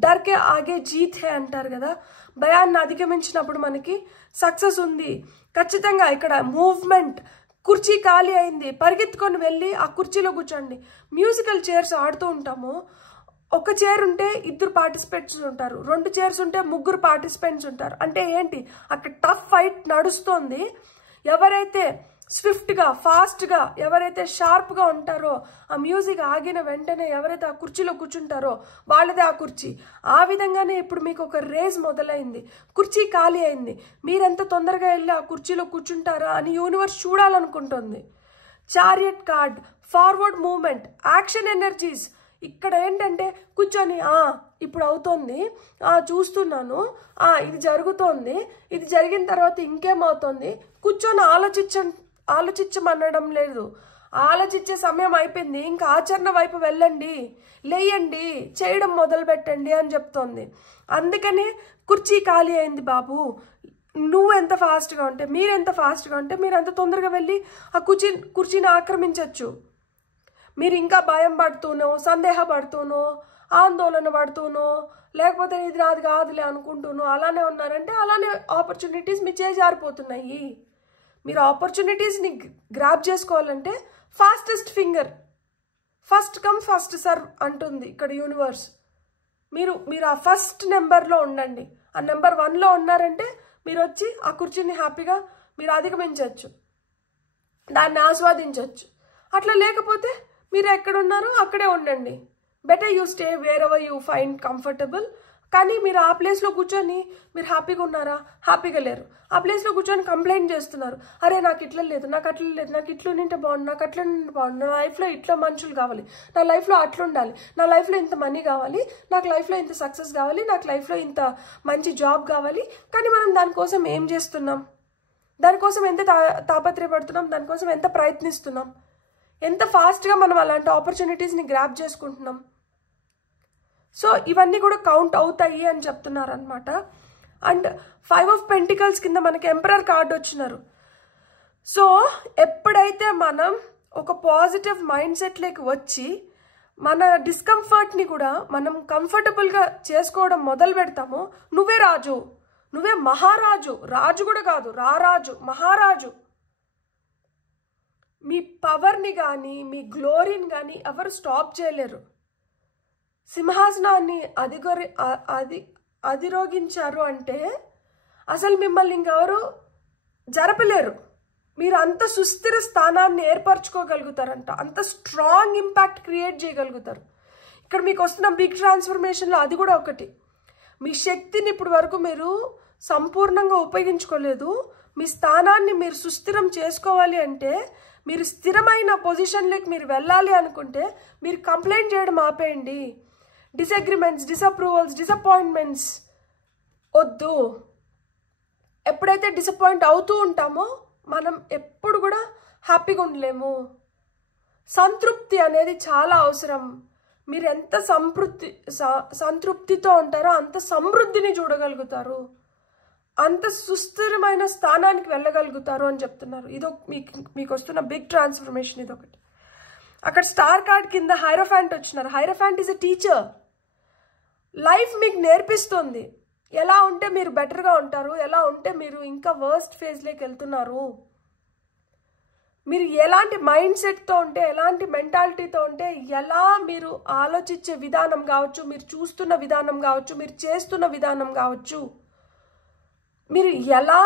డర్కే ఆగే జీత్ హే అంటారు కదా, భయాన్ని అధిగమించినప్పుడు మనకి సక్సెస్ ఉంది ఖచ్చితంగా. ఇక్కడ మూవ్మెంట్, కుర్చీ ఖాళీ అయింది, పరిగెత్తుకొని వెళ్ళి ఆ కుర్చీలో కూర్చోండి. మ్యూజికల్ చైర్స్ ఆడుతూ ఉంటాము, ఒక చైర్ ఉంటే 2 పార్టిసిపెంట్స్ ఉంటారు, 2 చైర్స్ ఉంటే 3 పార్టిసిపెంట్స్ ఉంటారు. అంటే ఏంటి, అక్కడ టఫ్ ఫైట్ నడుస్తోంది. ఎవరైతే స్విఫ్ట్గా ఫాస్ట్గా ఎవరైతే షార్ప్గా ఉంటారో, ఆ మ్యూజిక్ ఆగిన వెంటనే ఎవరైతే ఆ కుర్చీలో కూర్చుంటారో వాళ్ళదే ఆ కుర్చీ. ఆ విధంగానే ఇప్పుడు మీకు ఒక రేస్ మొదలైంది, కుర్చీ ఖాళీ అయింది. మీరెంత తొందరగా వెళ్ళి ఆ కుర్చీలో కూర్చుంటారా అని యూనివర్స్ చూడాలనుకుంటుంది. Chariot card, forward movement, action energies. ఇక్కడ ఏంటంటే కూర్చొని ఇప్పుడు అవుతోంది, చూస్తున్నాను, ఇది జరుగుతోంది, ఇది జరిగిన తర్వాత ఇంకేమవుతుంది, కూర్చొని ఆలోచించమనడం లేదు. ఆలోచించే సమయం అయిపోయింది, ఇంకా ఆచరణ వైపు వెళ్ళండి, లేయండి, చేయడం మొదలు పెట్టండి అని చెప్తోంది. అందుకనే కుర్చీ ఖాళీ అయింది బాబు. నువ్వు ఎంత ఫాస్ట్గా ఉంటే, మీరు ఎంత ఫాస్ట్గా ఉంటే మీరు అంత తొందరగా వెళ్ళి ఆ కుర్చీని ఆక్రమించవచ్చు. మీరు ఇంకా భయం పడుతూనో, సందేహపడుతూనో, ఆందోళన పడుతూనో, లేకపోతే ఇది నాది కాదులే అనుకుంటూనో అలానే ఉన్నారంటే అలానే ఆపర్చునిటీస్ మీ చేజారిపోతున్నాయి. మీరు ఆపర్చునిటీస్ని గ్రాబ్ చేసుకోవాలంటే fastest finger, first come first serve అంటుంది ఇక్కడ యూనివర్స్. మీరు ఆ ఫస్ట్ నెంబర్లో ఉండండి. ఆ నెంబర్ 1లో ఉన్నారంటే మీరు వచ్చి ఆ కుర్చీని హ్యాపీగా మీరు అధిగమించవచ్చు, దాన్ని ఆస్వాదించవచ్చు. అట్లా లేకపోతే మీరు ఎక్కడున్నారో అక్కడే ఉండండి. Better you stay wear ever you find comfortable. కానీ మీరు ఆ ప్లేస్లో కూర్చొని మీరు హ్యాపీగా ఉన్నారా, హ్యాపీగా లేరు. ఆ ప్లేస్లో కూర్చొని కంప్లైంట్ చేస్తున్నారు, అరే నాకు ఇట్లా లేదు, నాకు అట్లా లేదు, నాకు ఇట్లా నింటే బాగుండు, నాకు అట్లా నింటే బాగుండు, నా లైఫ్లో ఇట్లా మనుషులు కావాలి, నా లైఫ్లో అట్లా ఉండాలి, నా లైఫ్లో ఇంత మనీ కావాలి, నాకు లైఫ్లో ఇంత సక్సెస్ కావాలి, నాకు లైఫ్లో ఇంత మంచి జాబ్ కావాలి. కానీ మనం దానికోసం ఏం చేస్తున్నాం, దానికోసం ఎంత తాపత్రయపడుతున్నాం, దానికోసం ఎంత ప్రయత్నిస్తున్నాం, ఎంత ఫాస్ట్గా మనం అలాంటి ఆపర్చునిటీస్ని గ్రాప్ చేసుకుంటున్నాం. సో ఇవన్నీ కూడా కౌంట్ అవుతాయి అని చెప్తున్నారు అనమాట. అండ్ 5 ఆఫ్ పెంటికల్స్ కింద మనకి ఎంపరర్ కార్డు వచ్చినారు. సో ఎప్పుడైతే మనం ఒక పాజిటివ్ మైండ్ సెట్లోకి వచ్చి మన డిస్కంఫర్ట్ని కూడా మనం కంఫర్టబుల్గా చేసుకోవడం మొదలు పెడతామో, నువ్వే రాజు, నువ్వే మహారాజు, రాజు కూడా కాదు, రారాజు, మహారాజు. మీ పవర్ని కానీ మీ గ్లోరీని కానీ ఎవరు స్టాప్ చేయలేరు. సింహాసనాన్ని అధిరోగించారు అంటే అసలు మిమ్మల్ని ఇంకెవరు జరపలేరు. మీరు అంత సుస్థిర స్థానాన్ని ఏర్పరచుకోగలుగుతారంట, అంత స్ట్రాంగ్ ఇంపాక్ట్ క్రియేట్ చేయగలుగుతారు. ఇక్కడ మీకు వస్తున్న బిగ్ ట్రాన్స్ఫర్మేషన్లో అది కూడా ఒకటి. మీ శక్తిని ఇప్పటి వరకు మీరు సంపూర్ణంగా ఉపయోగించుకోలేదు. మీ స్థానాన్ని మీరు సుస్థిరం చేసుకోవాలి అంటే, మీరు స్థిరమైన పొజిషన్లోకి మీరు వెళ్ళాలి అనుకుంటే మీరు కంప్లైంట్ చేయడం ఆపేయండి. డిసగ్రిమెంట్స్, డిసప్రూవల్స్, డిసప్పాయింట్మెంట్స్ వద్దు. ఎప్పుడైతే డిసప్పాయింట్ అవుతూ ఉంటామో మనం ఎప్పుడు కూడా హ్యాపీగా ఉండలేము. సంతృప్తి అనేది చాలా అవసరం. మీరు ఎంత సంతృప్తితో ఉంటారో అంత సమృద్ధిని చూడగలుగుతారు, అంత సుస్థిరమైన స్థానానికి వెళ్ళగలుగుతారు అని చెప్తున్నారు. మీకు వస్తున్న బిగ్ ట్రాన్స్ఫర్మేషన్ ఇదొకటి. అక్కడ స్టార్ కార్డ్ కింద హైరోఫాంట్ వచ్చినారు. హైరోఫాంట్ ఈజ్ ఎ టీచర్. లైఫ్ మీకు నేర్పిస్తుంది ఎలా ఉంటే మీరు బెటర్గా ఉంటారు, ఎలా ఉంటే మీరు ఇంకా వర్స్ట్ ఫేజ్లోకి వెళ్తున్నారు, మీరు ఎలాంటి మైండ్ సెట్తో ఉంటే, ఎలాంటి మెంటాలిటీతో ఉంటే, ఎలా మీరు ఆలోచించే విధానం కావచ్చు, మీరు చూస్తున్న విధానం కావచ్చు, మీరు చేస్తున్న విధానం కావచ్చు, మీరు ఎలా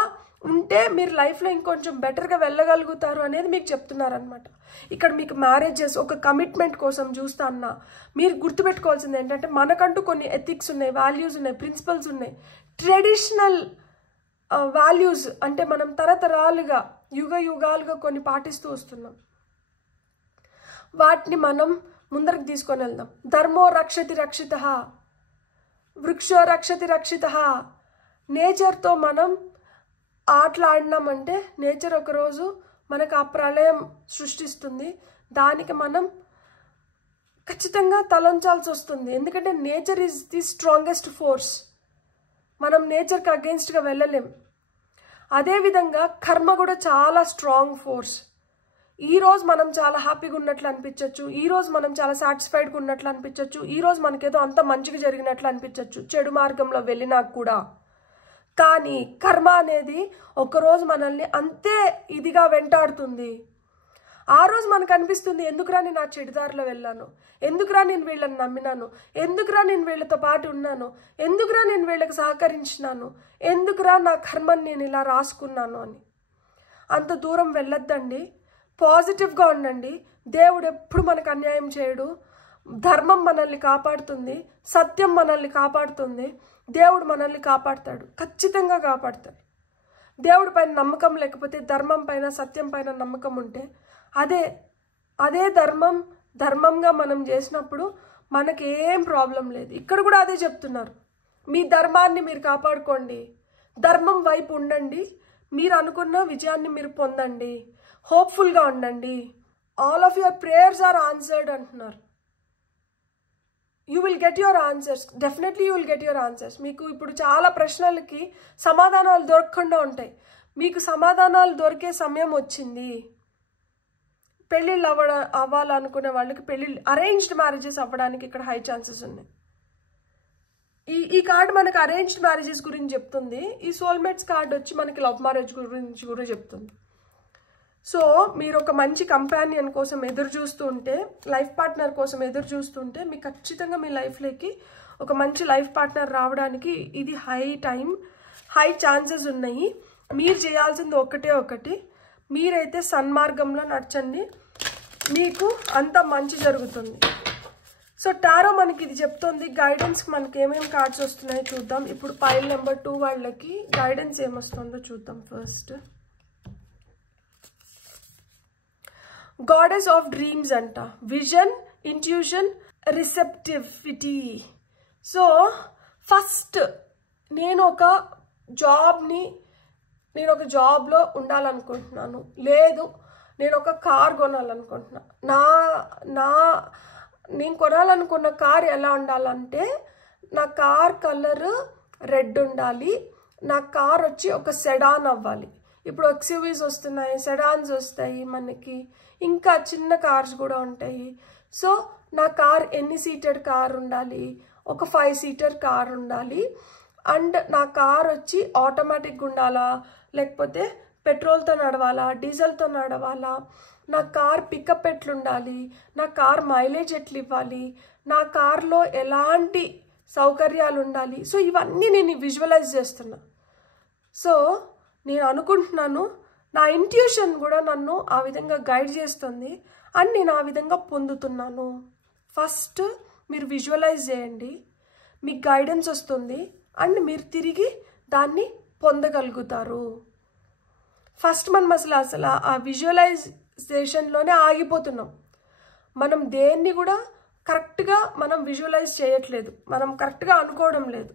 ఉంటే మీరు లైఫ్లో ఇంకొంచెం బెటర్గా వెళ్ళగలుగుతారు అనేది మీకు చెప్తున్నారనమాట. ఇక్కడ మీకు మ్యారేజెస్ ఒక కమిట్మెంట్ కోసం చూస్తా అన్నా, మీరు గుర్తుపెట్టుకోవాల్సింది ఏంటంటే మనకంటూ కొన్ని ఎథిక్స్ ఉన్నాయి, వాల్యూస్ ఉన్నాయి, ప్రిన్సిపల్స్ ఉన్నాయి. ట్రెడిషనల్ వాల్యూస్ అంటే మనం తరతరాలుగా యుగాలుగా కొన్ని పాటిస్తూ వస్తున్నాం. వాటిని మనం ముందరకు తీసుకొని వెళ్దాం. ధర్మో రక్షతి రక్షితః, వృక్షో రక్షతి రక్షితః. నేచర్తో మనం ఆటలాడినామంటే నేచర్ ఒకరోజు మనకు ఆ ప్రళయం సృష్టిస్తుంది. దానికి మనం ఖచ్చితంగా తలంచాల్సి వస్తుంది. ఎందుకంటే nature is the strongest force. మనం నేచర్కి అగెయిన్స్ట్గా వెళ్ళలేం. అదేవిధంగా కర్మ కూడా చాలా స్ట్రాంగ్ ఫోర్స్. ఈరోజు మనం చాలా హ్యాపీగా ఉన్నట్లు అనిపించవచ్చు, ఈరోజు మనం చాలా సాటిస్ఫైడ్గా ఉన్నట్లు అనిపించవచ్చు, ఈరోజు మనకేదో అంత మంచిగా జరిగినట్లు అనిపించవచ్చు చెడు మార్గంలో వెళ్ళినా కూడా. కానీ కర్మ అనేది ఒకరోజు మనల్ని అంతే ఇదిగా వెంటాడుతుంది. ఆ రోజు మనకు అనిపిస్తుంది, ఎందుకురా నేను ఆ చెడుదారిలో వెళ్ళాను, ఎందుకురా నేను వీళ్ళని నమ్మినాను, ఎందుకురా నేను వీళ్ళతో పాటు ఉన్నాను, ఎందుకురా నేను వీళ్ళకి సహకరించినాను, ఎందుకురా నా కర్మని నేను ఇలా రాసుకున్నాను అని. అంత దూరం వెళ్ళొద్దండి. పాజిటివ్గా ఉండండి. దేవుడు ఎప్పుడు మనకు అన్యాయం చేయడు. ధర్మం మనల్ని కాపాడుతుంది, సత్యం మనల్ని కాపాడుతుంది, దేవుడు మనల్ని కాపాడుతాడు, ఖచ్చితంగా కాపాడుతాడు. దేవుడి పైన నమ్మకం లేకపోతే, ధర్మం పైన సత్యం పైన నమ్మకం ఉంటే, అదే ధర్మంగా మనం చేసినప్పుడు మనకి ఏం ప్రాబ్లం లేదు. ఇక్కడ కూడా అదే చెప్తున్నారు, మీ ధర్మాన్ని మీరు కాపాడుకోండి, ధర్మం వైపు ఉండండి, మీరు అనుకున్న విజయాన్ని మీరు పొందండి, హోప్ఫుల్గా ఉండండి, all of your prayers are answered అంటున్నారు. You will get your answers, definitely you will get your answers. మీకు ఇప్పుడు చాలా ప్రశ్నలకి సమాధానాలు దొరకకుండా ఉంటాయి. మీకు సమాధానాలు దొరికే సమయం వచ్చింది. పెళ్ళిళ్ళు అవ్వాలనుకునే వాళ్ళకి పెళ్ళిళ్ళు, అరేంజ్డ్ మ్యారేజెస్ అవ్వడానికి ఇక్కడ హై ఛాన్సెస్ ఉన్నాయి. ఈ కార్డ్ మనకి అరేంజ్డ్ మ్యారేజెస్ గురించి చెప్తుంది. ఈ సోల్మేట్స్ కార్డ్ వచ్చి మనకి లవ్ మ్యారేజ్ గురించి కూడా చెప్తుంది. సో మీరు ఒక మంచి కంపానియన్ కోసం ఎదురు చూస్తూ ఉంటే, లైఫ్ పార్ట్నర్ కోసం ఎదురు చూస్తుంటే, మీకు ఖచ్చితంగా మీ లైఫ్లోకి ఒక మంచి లైఫ్ పార్ట్నర్ రావడానికి ఇది హై ఛాన్సెస్ ఉన్నాయి. మీరు చేయాల్సింది ఒకటి, మీరైతే సన్మార్గంలో నడచండి, మీకు అంత మంచి జరుగుతుంది. సో టారో మనకి ఇది చెప్తుంది. గైడెన్స్కి మనకి ఏమేమి కార్డ్స్ వస్తున్నాయో చూద్దాం. ఇప్పుడు పైల్ నెంబర్ 2 వాళ్ళకి గైడెన్స్ ఏమొస్తుందో చూద్దాం. ఫస్ట్ గాడెస్ ఆఫ్ డ్రీమ్స్ అంట, vision, intuition, receptivity. So first నేను ఒక జాబ్లో ఉండాలనుకుంటున్నాను, లేదు నేను ఒక కార్ కొనాలనుకుంటున్నా. నేను కొనాలనుకున్న కార్ ఎలా ఉండాలంటే, నా కార్ కలర్ రెడ్ ఉండాలి, నా కార్ వచ్చి ఒక సెడాన్ అవ్వాలి. ఇప్పుడు ఎక్స్యూవీస్ వస్తున్నాయి, సెడాన్స్ వస్తాయి మనకి, ఇంకా చిన్న కార్స్ కూడా ఉంటాయి. సో నా కార్ ఎన్ని సీటెడ్ కార్ ఉండాలి, ఒక 5 సీటర్ కార్ ఉండాలి. అండ్ నా కార్ వచ్చి ఆటోమేటిక్గా ఉండాలా, లేకపోతే పెట్రోల్తో నడవాలా, డీజిల్తో నడవాలా, నా కార్ పికప్ ఎట్లుండాలి, నా కార్ మైలేజ్ ఎట్లు ఇవ్వాలి, నా కార్లో ఎలాంటి సౌకర్యాలు ఉండాలి. సో ఇవన్నీ నేను విజువలైజ్ చేస్తున్నా. సో నేను అనుకుంటున్నాను, నా ఇంట్యూషన్ కూడా నన్ను ఆ విధంగా గైడ్ చేస్తుంది, అండ్ నేను ఆ విధంగా పొందుతున్నాను. ఫస్ట్ మీరు విజువలైజ్ చేయండి, మీకు గైడెన్స్ వస్తుంది, అండ్ మీరు తిరిగి దాన్ని పొందగలుగుతారు. ఫస్ట్ మనం అసలు ఆ విజువలైజేషన్లోనే ఆగిపోతున్నాం. మనం దేన్ని కూడా కరెక్ట్గా మనం విజువలైజ్ చేయట్లేదు, మనం కరెక్ట్గా అనుకోవడం లేదు.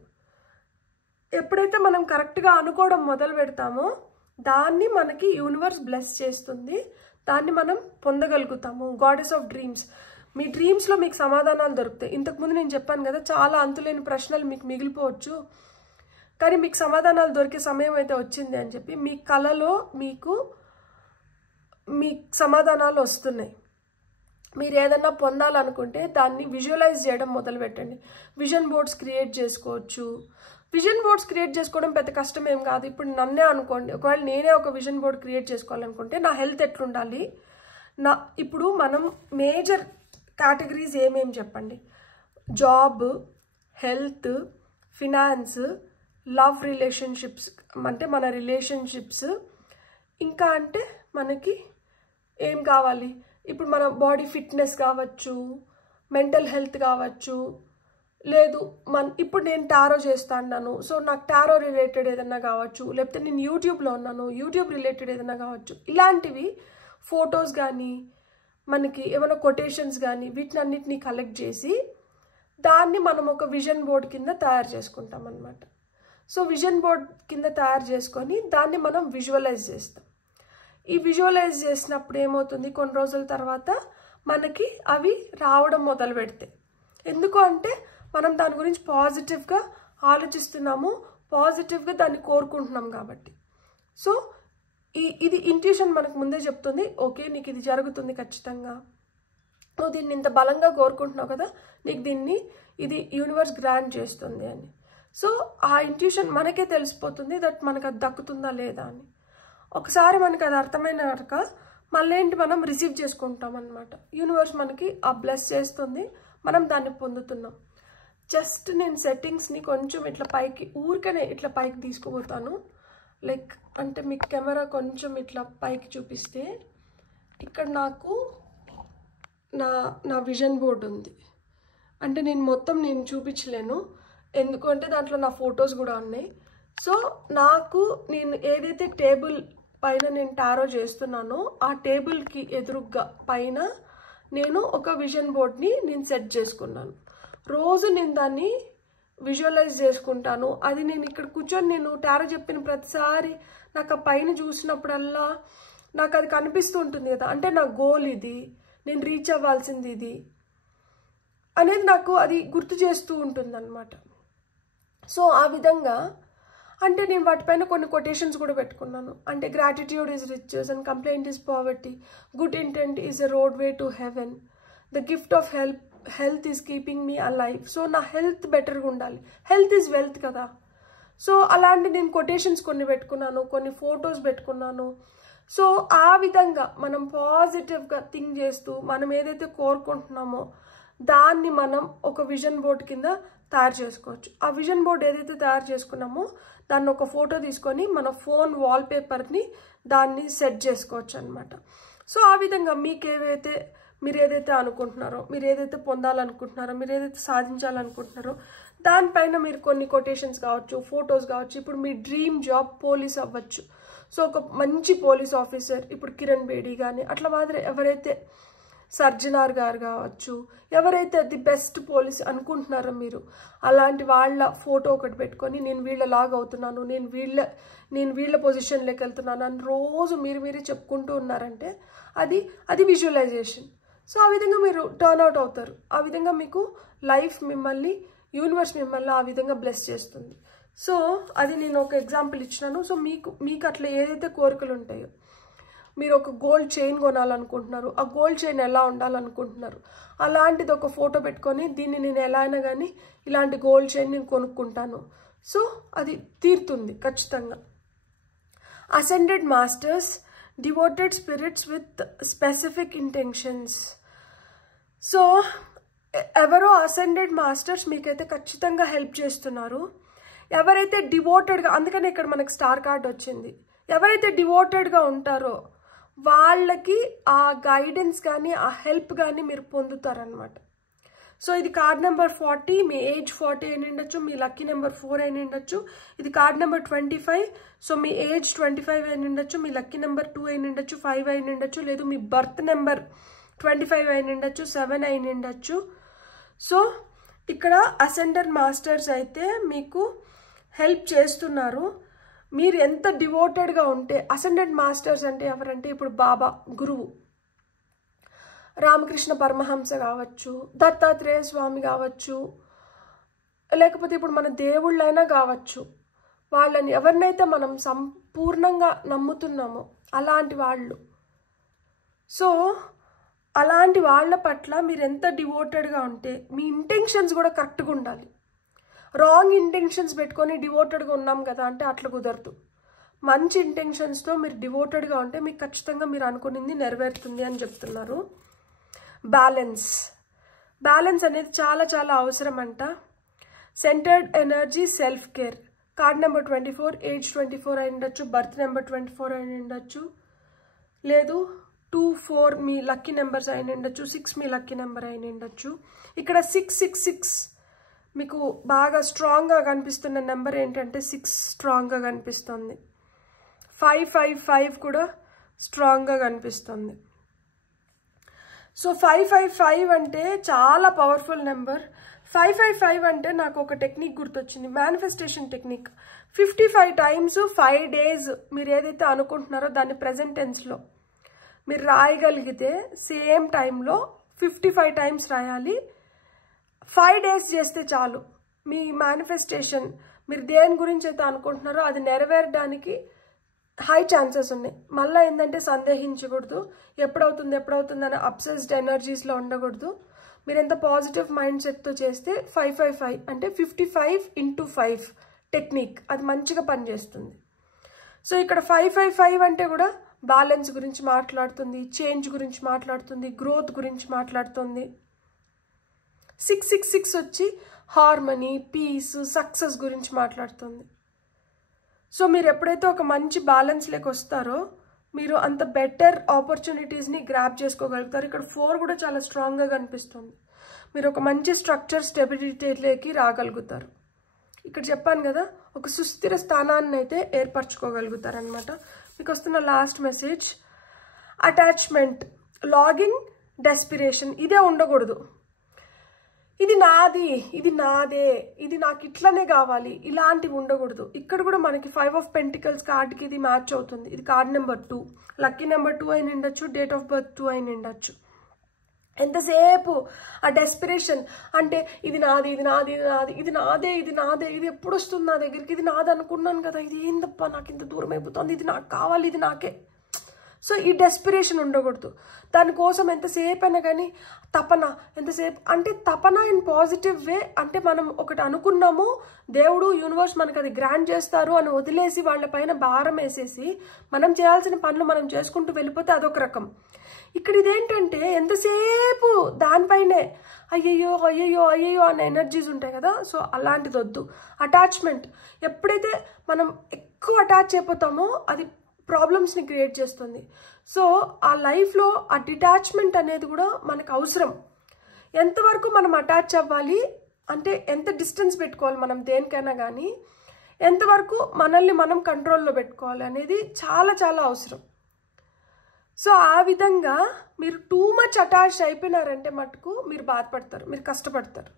ఎప్పుడైతే మనం కరెక్ట్గా అనుకోవడం మొదలు పెడతామో దాన్ని మనకి యూనివర్స్ బ్లెస్ చేస్తుంది, దాన్ని మనం పొందగలుగుతాము. గాడెస్ ఆఫ్ డ్రీమ్స్, మీ డ్రీమ్స్లో మీకు సమాధానాలు దొరుకుతాయి. ఇంతకుముందు నేను చెప్పాను కదా, చాలా అంతులేని ప్రశ్నలు మీకు మిగిలిపోవచ్చు, కానీ మీకు సమాధానాలు దొరికే సమయం అయితే వచ్చింది అని చెప్పి మీ కలలో మీకు సమాధానాలు వస్తున్నాయి. మీరు ఏదన్నా పొందాలనుకుంటే దాన్ని విజువలైజ్ చేయడం మొదలు పెట్టండి. విజన్ బోర్డ్స్ క్రియేట్ చేసుకోవచ్చు. విజన్ బోర్డ్స్ క్రియేట్ చేసుకోవడం పెద్ద కష్టం ఏం కాదు. ఇప్పుడు నన్నే అనుకోండి, ఒకవేళ నేనే ఒక విజన్ బోర్డ్ క్రియేట్ చేసుకోవాలనుకుంటే నా హెల్త్ ఎట్లుండాలి, ఇప్పుడు మనం మేజర్ కేటగిరీస్ ఏమేమి చెప్పండి, job, health, finance, love relationships, అంటే మన రిలేషన్షిప్స్, ఇంకా అంటే మనకి ఏం కావాలి, ఇప్పుడు మన బాడీ ఫిట్నెస్ కావచ్చు, మెంటల్ హెల్త్ కావచ్చు, లేదు ఇప్పుడు నేను టారో చేస్తా అన్నాను, సో నాకు టారో రిలేటెడ్ ఏదన్నా కావచ్చు, లేకపోతే నేను యూట్యూబ్లో ఉన్నాను, యూట్యూబ్ రిలేటెడ్ ఏదన్నా కావచ్చు. ఇలాంటివి ఫొటోస్ కానీ మనకి ఏమైనా కొటేషన్స్ కానీ వీటినన్నిటినీ కలెక్ట్ చేసి దాన్ని మనం ఒక విజన్ బోర్డ్ కింద తయారు చేసుకుంటాం అన్నమాట. సో విజన్ బోర్డ్ కింద తయారు చేసుకొని దాన్ని మనం విజువలైజ్ చేస్తాం. ఈ విజువలైజ్ చేసినప్పుడు ఏమవుతుంది, కొన్ని రోజుల తర్వాత మనకి అవి రావడం మొదలు పెడతాయి. ఎందుకు అంటే మనం దాని గురించి పాజిటివ్గా ఆలోచిస్తున్నాము, పాజిటివ్గా దాన్ని కోరుకుంటున్నాం కాబట్టి. సో ఇది ఇంట్యూషన్ మనకు ముందే చెప్తుంది, ఓకే నీకు ఇది జరుగుతుంది ఖచ్చితంగా, నువ్వు దీన్ని ఇంత బలంగా కోరుకుంటున్నావు కదా, నీకు ఇది యూనివర్స్ గ్రాంట్ చేస్తుంది అని. సో ఆ ఇంట్యూషన్ మనకే తెలిసిపోతుంది దట్ మనకు అది దక్కుతుందా లేదా అని. ఒకసారి మనకు అది అర్థమైనాక మళ్ళీ ఏంటి మనం రిసీవ్ చేసుకుంటాం అన్నమాట. యూనివర్స్ మనకి ఆ బ్లెస్ చేస్తుంది, మనం దాన్ని పొందుతున్నాం. జస్ట్ నేను సెట్టింగ్స్ని కొంచెం ఇట్లా పైకి ఊరికనే ఇట్లా పైకి తీసుకుపోతాను. లైక్ అంటే మీకు కెమెరా కొంచెం ఇట్లా పైకి చూపిస్తే ఇక్కడ నాకు నా విజన్ బోర్డ్ ఉంది. అంటే నేను మొత్తం నేను చూపించలేను, ఎందుకంటే దాంట్లో నా ఫొటోస్ కూడా ఉన్నాయి. సో నాకు నేను ఏదైతే టేబుల్ పైన నేను టారో చేస్తున్నానో ఆ టేబుల్కి ఎదురుగ్గా పైన నేను ఒక విజన్ బోర్డ్ని నేను సెట్ చేసుకున్నాను. రోజు నేను దాన్ని విజువలైజ్ చేసుకుంటాను. అది నేను ఇక్కడ కూర్చొని నేను టారో చెప్పిన ప్రతిసారి నాకు ఆ పైన చూసినప్పుడల్లా నాకు అది కనిపిస్తూ ఉంటుంది కదా, అంటే నా గోల్ ఇది, నేను రీచ్ అవ్వాల్సింది ఇది అనేది నాకు అది గుర్తు చేస్తూ ఉంటుంది అన్నమాట. సో ఆ విధంగా అంటే నేను వాటిపైన కొన్ని కొటేషన్స్ కూడా పెట్టుకున్నాను. అంటే gratitude is riches and complaint is poverty, good intent is a road way to heaven, the gift of health is keeping me alive. So నా హెల్త్ బెటర్గా ఉండాలి, హెల్త్ ఈజ్ వెల్త్ కదా. సో అలాంటి నేను కొటేషన్స్ కొన్ని పెట్టుకున్నాను, కొన్ని ఫొటోస్ పెట్టుకున్నాను. సో ఆ విధంగా మనం పాజిటివ్గా థింక్ చేస్తూ మనం ఏదైతే కోరుకుంటున్నామో దాన్ని మనం ఒక విజన్ బోర్డ్ కింద తయారు చేసుకోవచ్చు. ఆ విజన్ బోర్డ్ ఏదైతే తయారు చేసుకున్నామో దాన్ని ఒక ఫోటో తీసుకొని మన ఫోన్ వాల్పేపర్ని దాన్ని సెట్ చేసుకోవచ్చు అనమాట. సో ఆ విధంగా మీరు ఏదైతే అనుకుంటున్నారో, మీరు ఏదైతే పొందాలనుకుంటున్నారో, మీరు ఏదైతే సాధించాలనుకుంటున్నారో దానిపైన మీరు కొన్ని కొటేషన్స్ కావచ్చు, ఫొటోస్ కావచ్చు. ఇప్పుడు మీ డ్రీమ్ జాబ్ పోలీస్ అవ్వచ్చు. సో ఒక మంచి పోలీస్ ఆఫీసర్, ఇప్పుడు కిరణ్ బేడి కానీ అట్లా మాదిరి ఎవరైతే సర్జనార్ గారు కావచ్చు, ఎవరైతే ది బెస్ట్ పోలీస్ అనుకుంటున్నారో మీరు, అలాంటి వాళ్ళ ఫోటో ఒకటి పెట్టుకొని నేను వీళ్ళలాగా అవుతున్నాను, నేను వీళ్ళ పొజిషన్లోకి వెళ్తున్నాను అని రోజు మీరే చెప్పుకుంటూ ఉన్నారంటే అది విజువలైజేషన్. సో ఆ విధంగా మీరు టర్న్ అవుట్ అవుతారు. ఆ విధంగా మీకు లైఫ్ మిమ్మల్ని, యూనివర్స్ మిమ్మల్ని ఆ విధంగా బ్లెస్ చేస్తుంది. సో అది నేను ఒక ఎగ్జాంపుల్ ఇచ్చినాను. సో మీకు అట్లా ఏదైతే కోరికలు ఉంటాయో, మీరు ఒక గోల్డ్ చైన్ కొనాలనుకుంటున్నారు, ఆ గోల్డ్ చైన్ ఎలా ఉండాలనుకుంటున్నారు, అలాంటిది ఒక ఫోటో పెట్టుకొని దీన్ని నేను ఎలా అయినా కానీ ఇలాంటి గోల్డ్ చైన్ నేను కొనుక్కుంటాను, సో అది తీరుతుంది ఖచ్చితంగా. Ascended masters, devoted spirits with specific intentions. So ఎవరో అసెండెడ్ మాస్టర్స్ మీకైతే ఖచ్చితంగా హెల్ప్ చేస్తున్నారు. ఎవరైతే డివోటెడ్గా, అందుకని ఇక్కడ మనకు స్టార్ కార్డ్ వచ్చింది, ఎవరైతే డివోటెడ్గా ఉంటారో వాళ్ళకి ఆ గైడెన్స్ కానీ ఆ హెల్ప్ కానీ మీరు పొందుతారనమాట. సో ఇది కార్డ్ నెంబర్ 40, మీ ఏజ్ 40 అయిన ఉండొచ్చు, మీ లక్కీ నెంబర్ 4 అయిన ఉండొచ్చు. ఇది కార్డ్ నెంబర్ 25, సో మీ ఏజ్ 25 అయిన ఉండొచ్చు, మీ లక్కీ నెంబర్ 2 అయిన ఉండొచ్చు, 5 అయిన ఉండొచ్చు, లేదు మీ బర్త్ నెంబర్ 25 అయిన ఉండొచ్చు, 7 అయిన ఉండొచ్చు. సో ఇక్కడ అసెండెడ్ మాస్టర్స్ అయితే మీకు హెల్ప్ చేస్తున్నారు. మీరు ఎంత డివోటెడ్గా ఉంటే, అసెండెడ్ మాస్టర్స్ అంటే ఎవరంటే ఇప్పుడు బాబా గురువు, రామకృష్ణ పరమహంస కావచ్చు, దత్తాత్రేయ స్వామి కావచ్చు, లేకపోతే ఇప్పుడు మన దేవుళ్ళైనా కావచ్చు, వాళ్ళని ఎవరినైతే మనం సంపూర్ణంగా నమ్ముతున్నామో అలాంటి వాళ్ళు. సో అలాంటి వాళ్ళ పట్ల మీరు ఎంత డివోటెడ్గా ఉంటే మీ ఇంటెన్షన్స్ కూడా కరెక్ట్గా ఉండాలి. రాంగ్ ఇంటెన్షన్స్ పెట్టుకొని డివోటెడ్గా ఉన్నాం కదా అంటే అట్లా కుదరదు. మంచి ఇంటెన్షన్స్తో మీరు డివోటెడ్గా ఉంటే మీకు ఖచ్చితంగా మీరు అనుకున్నది నెరవేరుతుంది అని చెప్తున్నారు. బ్యాలెన్స్ అనేది చాలా చాలా అవసరం అంట. Centred energy, self care. Card number 24, age 24 అయి ఉండొచ్చు, బర్త్ నెంబర్ 24 అయి ఉండొచ్చు, లేదు 2, 4 మీ లక్కీ నెంబర్స్ అయిన ఉండొచ్చు, 6 మీ లక్కీ నెంబర్ అయిన ఉండొచ్చు. ఇక్కడ 666 మీకు బాగా స్ట్రాంగ్గా కనిపిస్తున్న నెంబర్ ఏంటంటే 6 స్ట్రాంగ్గా కనిపిస్తుంది. 555 కూడా స్ట్రాంగ్గా కనిపిస్తుంది. సో 555 అంటే చాలా పవర్ఫుల్ నెంబర్. 555 అంటే నాకు ఒక టెక్నిక్ గుర్తొచ్చింది, మేనిఫెస్టేషన్ టెక్నిక్. 55 times 5 days మీరు ఏదైతే అనుకుంటున్నారో దాన్ని ప్రెజెంట్ టెన్స్లో మీరు రాయగలిగితే సేమ్ టైంలో 55 times రాయాలి. 5 days చేస్తే చాలు మీ మేనిఫెస్టేషన్, మీరు దేని గురించి అయితే అనుకుంటున్నారో అది నెరవేరడానికి హై ఛాన్సెస్ ఉన్నాయి. మళ్ళీ ఏంటంటే సందేహించకూడదు, ఎప్పుడవుతుంది అని అబ్సెస్డ్ ఎనర్జీస్లో ఉండకూడదు. మీరు ఎంత పాజిటివ్ మైండ్ సెట్తో చేస్తే 555 అంటే 55 into 5 టెక్నిక్ అది మంచిగా పనిచేస్తుంది. సో ఇక్కడ 555 అంటే కూడా బ్యాలెన్స్ గురించి మాట్లాడుతుంది, చేంజ్ గురించి మాట్లాడుతుంది, గ్రోత్ గురించి మాట్లాడుతుంది. 666 వచ్చి హార్మనీ, పీస్, సక్సెస్ గురించి మాట్లాడుతుంది. సో మీరు ఎప్పుడైతే ఒక మంచి బ్యాలెన్స్ లేక వస్తారో మీరు అంత బెటర్ ఆపర్చునిటీస్ని గ్రాప్ చేసుకోగలుగుతారు. ఇక్కడ 4 కూడా చాలా స్ట్రాంగ్గా కనిపిస్తుంది. మీరు ఒక మంచి స్ట్రక్చర్ స్టెబిలిటీలోకి రాగలుగుతారు. ఇక్కడ చెప్పాను కదా, ఒక సుస్థిర స్థానాన్ని అయితే ఏర్పరచుకోగలుగుతారు అనమాట. మీకు వస్తున్న last message attachment, longing, desperation ఇదే ఉండకూడదు. ఇది నాది, ఇది నాదే, ఇది నాకు ఇట్లనే కావాలి, ఇలాంటివి ఉండకూడదు. ఇక్కడ కూడా మనకి 5 ఆఫ్ పెంటికల్స్ కార్డ్కి ఇది మ్యాచ్ అవుతుంది. ఇది కార్డ్ నెంబర్ 2, లక్కీ నెంబర్ 2 అయిన ఉండొచ్చు, డేట్ ఆఫ్ బర్త్ 2 అయిన ఉండొచ్చు. ఎంతసేపు ఆ డెస్పిరేషన్ అంటే ఇది నాది, ఇది నాది, ఇది నాది, ఇది నాదే, ఇది నాదే, ఇది ఎప్పుడు వస్తుంది నా దగ్గరికి, ఇది నాది అనుకున్నాను కదా, ఇది ఏందప్ప నాకు ఇంత దూరం అయిపోతుంది, ఇది నాకు కావాలి, ఇది నాకే. సో ఈ డెస్పిరేషన్ ఉండకూడదు. దానికోసం ఎంతసేపు అయినా కానీ తపన, ఎంతసేపు అంటే తపన ఇన్ పాజిటివ్ వే. అంటే మనం ఒకటి అనుకున్నాము, దేవుడు యూనివర్స్ మనకు అది గ్రాంట్ చేస్తారు అని వదిలేసి వాళ్ళపైన భారం వేసేసి మనం చేయాల్సిన పనులు మనం చేసుకుంటూ వెళ్ళిపోతే అదొక రకం. ఇక్కడ ఇదేంటంటే ఎంతసేపు దానిపైనే అయ్యయ్యో అయ్యయ్యో అయ్యయ్యో అనే ఎనర్జీస్ ఉంటాయి కదా. సో అలాంటిది వద్దు. అటాచ్మెంట్, ఎప్పుడైతే మనం ఎక్కువ అటాచ్ అయిపోతామో అది ప్రాబ్లమ్స్ని క్రియేట్ చేస్తుంది. సో ఆ లైఫ్లో ఆ డిటాచ్మెంట్ అనేది కూడా మనకు అవసరం. ఎంతవరకు మనం అటాచ్ అవ్వాలి అంటే ఎంత డిస్టెన్స్ పెట్టుకోవాలి మనం దేనికైనా కానీ, ఎంతవరకు మనల్ని మనం కంట్రోల్లో పెట్టుకోవాలి అనేది చాలా చాలా అవసరం. సో ఆ విధంగా మీరు టూ మచ్ అటాచ్ అయిపోయినారంటే మటుకు మీరు బాధపడతారు, మీరు కష్టపడతారు.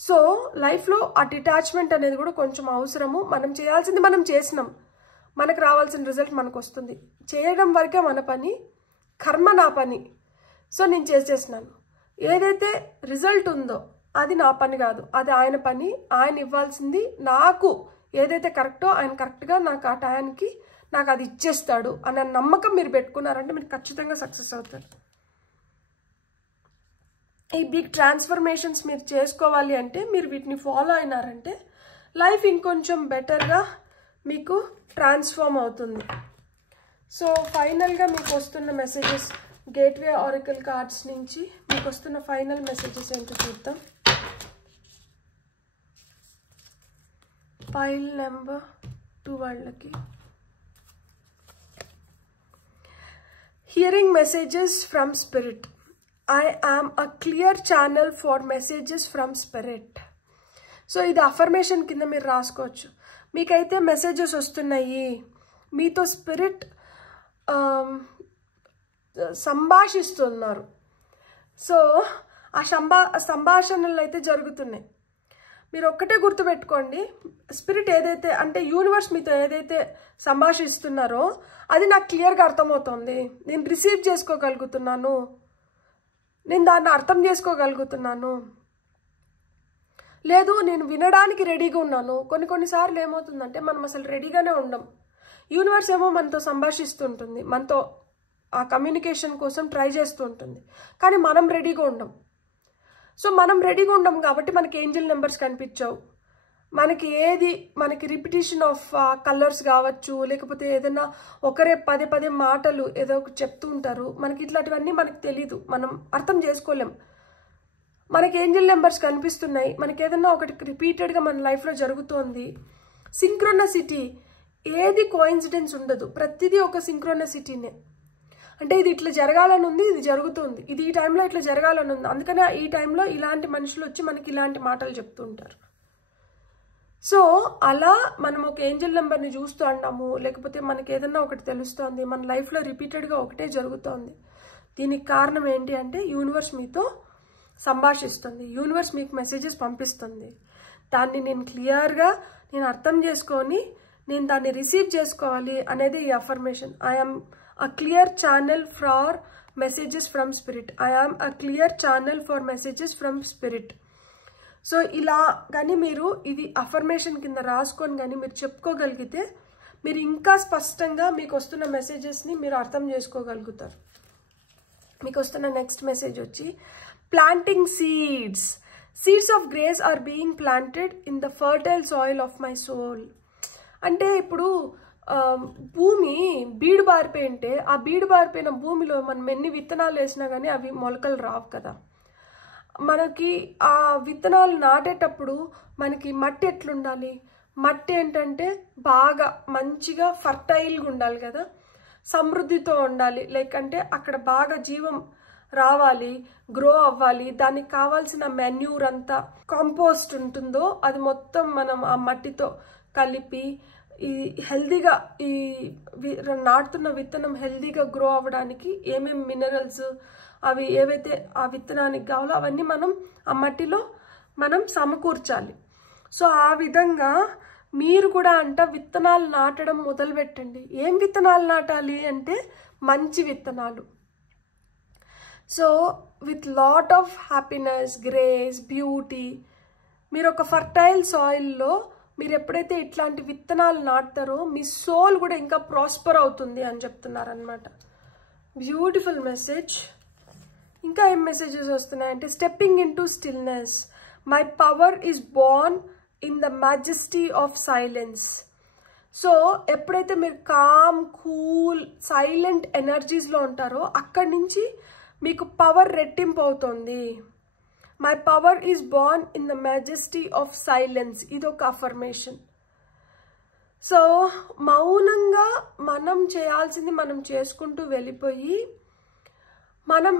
సో లైఫ్లో ఆ డిటాచ్మెంట్ అనేది కూడా కొంచెం అవసరము. మనం చేయాల్సింది మనం చేసినాం, మనకు రావాల్సిన రిజల్ట్ మనకు వస్తుంది. చేయడం వరకే మన పని, కర్మ నా పని. సో నేను చేసేసినాను. ఏదైతే రిజల్ట్ ఉందో అది నా పని కాదు, అది ఆయన పని. ఆయన ఇవ్వాల్సింది నాకు ఏదైతే కరెక్టో ఆయన కరెక్ట్గా నాకు ఆ టయానికి నాకు అది ఇచ్చేస్తాడు అనే నమ్మకం మీరు పెట్టుకున్నారంటే మీరు ఖచ్చితంగా సక్సెస్ అవుతారు. ఈ బిగ్ ట్రాన్స్ఫర్మేషన్స్ మీరు చేసుకోవాలి అంటే మీరు వీటిని ఫాలో అయినారంటే లైఫ్ ఇంకొంచెం బెటర్గా మీకు ట్రాన్స్ఫార్మ్ అవుతుంది. సో ఫైనల్గా మీకు వస్తున్న మెసేజెస్ గేట్వే ఆరికల్ కార్డ్స్ నుంచి మీకు వస్తున్న ఫైనల్ మెసేజెస్ ఏంటో చూద్దాం. పైల్ నెంబర్ 2 వాళ్ళకి hearing messages from spirit. I am a clear channel for messages from spirit. So ఇది అఫర్మేషన్ కింద మీరు రాసుకోవచ్చు. మీకైతే మెసేజెస్ వస్తున్నాయి, మీతో స్పిరిట్ సంభాషిస్తున్నారు. సో ఆ సంభాషణలు అయితే జరుగుతున్నాయి. మీరు ఒక్కటే గుర్తుపెట్టుకోండి, స్పిరిట్ ఏదైతే అంటే యూనివర్స్ మీతో ఏదైతే సంభాషిస్తున్నారో అది నాకు క్లియర్గా అర్థమవుతుంది. నేను రిసీవ్ చేసుకోగలుగుతున్నాను, నేను దాన్ని అర్థం చేసుకోగలుగుతున్నాను. లేదు నేను వినడానికి రెడీగా ఉన్నాను. కొన్నిసార్లు ఏమవుతుందంటే మనం అసలు రెడీగానే ఉండం. యూనివర్స్ ఏమో మనతో సంభాషిస్తుంటుంది, మనతో ఆ కమ్యూనికేషన్ కోసం ట్రై చేస్తూ ఉంటుంది, కానీ మనం రెడీగా ఉండం. సో మనం రెడీగా ఉండం కాబట్టి మనకి ఏంజల్ నెంబర్స్ కనిపించవు. మనకి రిపిటేషన్ ఆఫ్ కలర్స్ కావచ్చు, లేకపోతే ఏదైనా ఒకరే పదే మాటలు ఏదో ఒకటి చెప్తూ ఉంటారు. మనకి ఇట్లాంటివన్నీ మనకు తెలీదు, మనం అర్థం చేసుకోలేం. మనకి ఏంజల్ నెంబర్స్ కనిపిస్తున్నాయి, మనకి ఏదైనా ఒకటి రిపీటెడ్గా మన లైఫ్లో జరుగుతోంది. సింక్రోనసిటీ, ఏది కోఇన్సిడెన్స్ ఉండదు, ప్రతిదీ ఒక సింక్రోనసిటీనే. అంటే ఇది ఇట్లా జరగాలని ఉంది, ఇది జరుగుతుంది, ఇది ఈ టైంలో ఇట్లా జరగాలని ఉంది, అందుకనే ఈ టైంలో ఇలాంటి మనుషులు వచ్చి మనకి ఇలాంటి మాటలు చెప్తూ ఉంటారు. సో అలా మనం ఒక ఏంజల్ నెంబర్ని చూస్తూ అంటాము, లేకపోతే మనకి ఏదన్నా ఒకటి తెలుస్తోంది, మన లైఫ్లో రిపీటెడ్గా ఒకటే జరుగుతోంది. దీనికి కారణం ఏంటి అంటే యూనివర్స్ మీతో సంభాషిస్తుంది, యూనివర్స్ మీకు మెసేజెస్ పంపిస్తుంది. దాన్ని నేను క్లియర్గా నేను అర్థం చేసుకొని నేను దాన్ని రిసీవ్ చేసుకోవాలి అనేది ఈ affirmation. I'm a clear channel for messages from spirit. I am a clear channel for messages from spirit. So ఇలా కానీ మీరు ఇది అఫర్మేషన్ కింద రాసుకొని కానీ మీరు చెప్పుకోగలిగితే మీరు ఇంకా స్పష్టంగా మీకు వస్తున్న మెసేజెస్ని మీరు అర్థం చేసుకోగలుగుతారు. మీకు వస్తున్న నెక్స్ట్ మెసేజ్ వచ్చి planting seeds. Seeds of grace are being planted in the fertile soil of my soul. అంటే ఇప్పుడు భూమి బీడు బారిపోయి ఉంటే ఆ బీడు బారిపోయిన భూమిలో మనం ఎన్ని విత్తనాలు వేసినా కానీ అవి మొలకలు రావు కదా. మనకి ఆ విత్తనాలు నాటేటప్పుడు మనకి మట్టి ఎట్లుండాలి, మట్టి ఏంటంటే బాగా మంచిగా ఫర్టైల్గా ఉండాలి కదా, సమృద్ధితో ఉండాలి. లైక్ అంటే అక్కడ బాగా జీవం రావాలి, గ్రో అవ్వాలి. దానికి కావాల్సిన మెన్యూర్ అంతా కాంపోస్ట్ ఉంటుందో అది మొత్తం మనం ఆ మట్టితో కలిపి ఈ హెల్దీగా ఈ నాటుతున్న విత్తనం హెల్దీగా గ్రో అవ్వడానికి ఏమేమి మినరల్స్ అవి ఏవైతే ఆ విత్తనానికి కావాలో అవన్నీ మనం ఆ మట్టిలో మనం సమకూర్చాలి. సో ఆ విధంగా మీరు కూడా విత్తనాలు నాటడం మొదలు పెట్టండి. ఏం విత్తనాలు నాటాలి అంటే మంచి విత్తనాలు. So with lot of happiness, grace, beauty, మీరు ఒక ఫర్టైల్ సాయిల్లో మీరు ఎప్పుడైతే ఇట్లాంటి విత్తనాలు నాటుతారో మీ సోల్ కూడా ఇంకా ప్రాస్పర్ అవుతుంది అని చెప్తున్నారనమాట. Beautiful message. ఇంకా ఏం మెసేజెస్ వస్తున్నాయంటే stepping in to stillness, my power is Born in the majesty of silence. So ఎప్పుడైతే మీరు కామ్, కూల్, సైలెంట్ ఎనర్జీస్లో ఉంటారో అక్కడి నుంచి మీకు పవర్ రెట్టింపు అవుతుంది. My power is Born in the majesty of silence, ఇది ఒక అఫర్మేషన్. సో మౌనంగా మనం చేయాల్సింది మనం చేసుకుంటూ వెళ్ళిపోయి మనం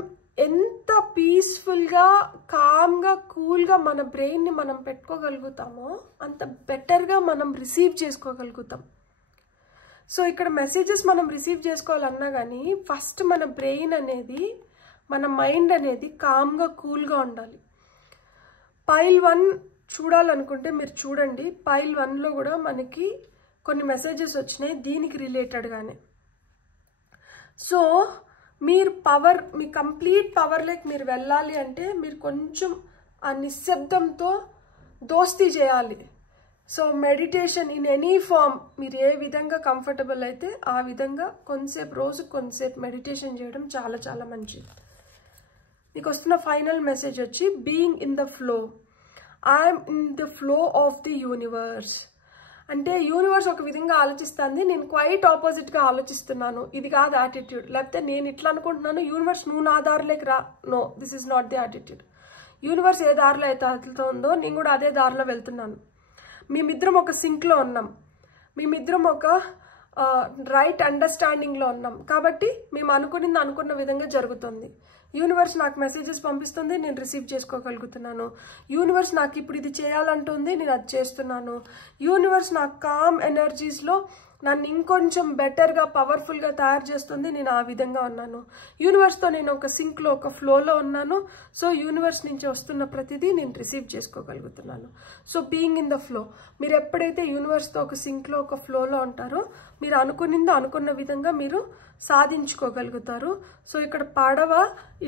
ఎంత పీస్ఫుల్గా, కామ్గా, కూల్గా మన బ్రెయిన్ని మనం పెట్టుకోగలుగుతామో అంత బెటర్గా మనం రిసీవ్ చేసుకోగలుగుతాం. సో ఇక్కడ మెసేజెస్ మనం రిసీవ్ చేసుకోవాలన్నా కానీ ఫస్ట్ మన బ్రెయిన్ అనేది, మన మైండ్ అనేది కామ్గా, కూల్గా ఉండాలి. పైల్ 1 చూడాలనుకుంటే మీరు చూడండి. పైల్ 1లో కూడా మనకి కొన్ని మెసేజెస్ వచ్చినాయి దీనికి రిలేటెడ్గానే. సో మీరు పవర్, మీ కంప్లీట్ పవర్లోకి మీరు వెళ్ళాలి అంటే మీరు కొంచెం ఆ నిశ్శబ్దంతో దోస్తీ చేయాలి. So meditation in any form, మీరు ఏ విధంగా కంఫర్టబుల్ అయితే ఆ విధంగా కొంతసేపు, రోజు కొంతసేపు మెడిటేషన్ చేయడం చాలా చాలా మంచిది. మీకు వస్తున్న ఫైనల్ మెసేజ్ వచ్చి being in the flow, I'm in the flow of the universe. అంటే యూనివర్స్ ఒక విధంగా ఆలోచిస్తుంది, నేను క్వైట్ ఆపోజిట్గా ఆలోచిస్తున్నాను. ఇది కాదు యాటిట్యూడ్. లేకపోతే నేను ఇట్లా అనుకుంటున్నాను, యూనివర్స్ నువ్వు నా దారిలోకి రా. No, this is not the attitude. Universe ఏ దారిలో అయితే వెళ్తుందో నేను కూడా అదే దారిలో వెళ్తున్నాను. మేమిద్దరం ఒక సింక్లో ఉన్నాం, మేమిద్దరం ఒక రైట్ అండర్స్టాండింగ్లో ఉన్నాం. కాబట్టి మేము అనుకున్న విధంగా జరుగుతుంది. యూనివర్స్ నాకు మెసేజెస్ పంపిస్తుంది, నేను రిసీవ్ చేసుకోగలుగుతున్నాను. యూనివర్స్ నాకు ఇప్పుడు ఇది చేయాలంటుంది, నేను అది చేస్తున్నాను. యూనివర్స్ నాకు కామ్ ఎనర్జీస్లో నన్ను ఇంకొంచెం బెటర్గా, పవర్ఫుల్గా తయారు చేస్తుంది, నేను ఆ విధంగా ఉన్నాను. యూనివర్స్తో నేను ఒక సింక్లో, ఒక ఫ్లోలో ఉన్నాను. సో యూనివర్స్ నుంచి వస్తున్న ప్రతిదీ నేను రిసీవ్ చేసుకోగలుగుతున్నాను. So being in the flow, మీరు ఎప్పుడైతే యూనివర్స్తో ఒక సింక్లో, ఒక ఫ్లోలో ఉంటారో మీరు అనుకున్న విధంగా మీరు సాధించుకోగలుగుతారు. సో ఇక్కడ పడవ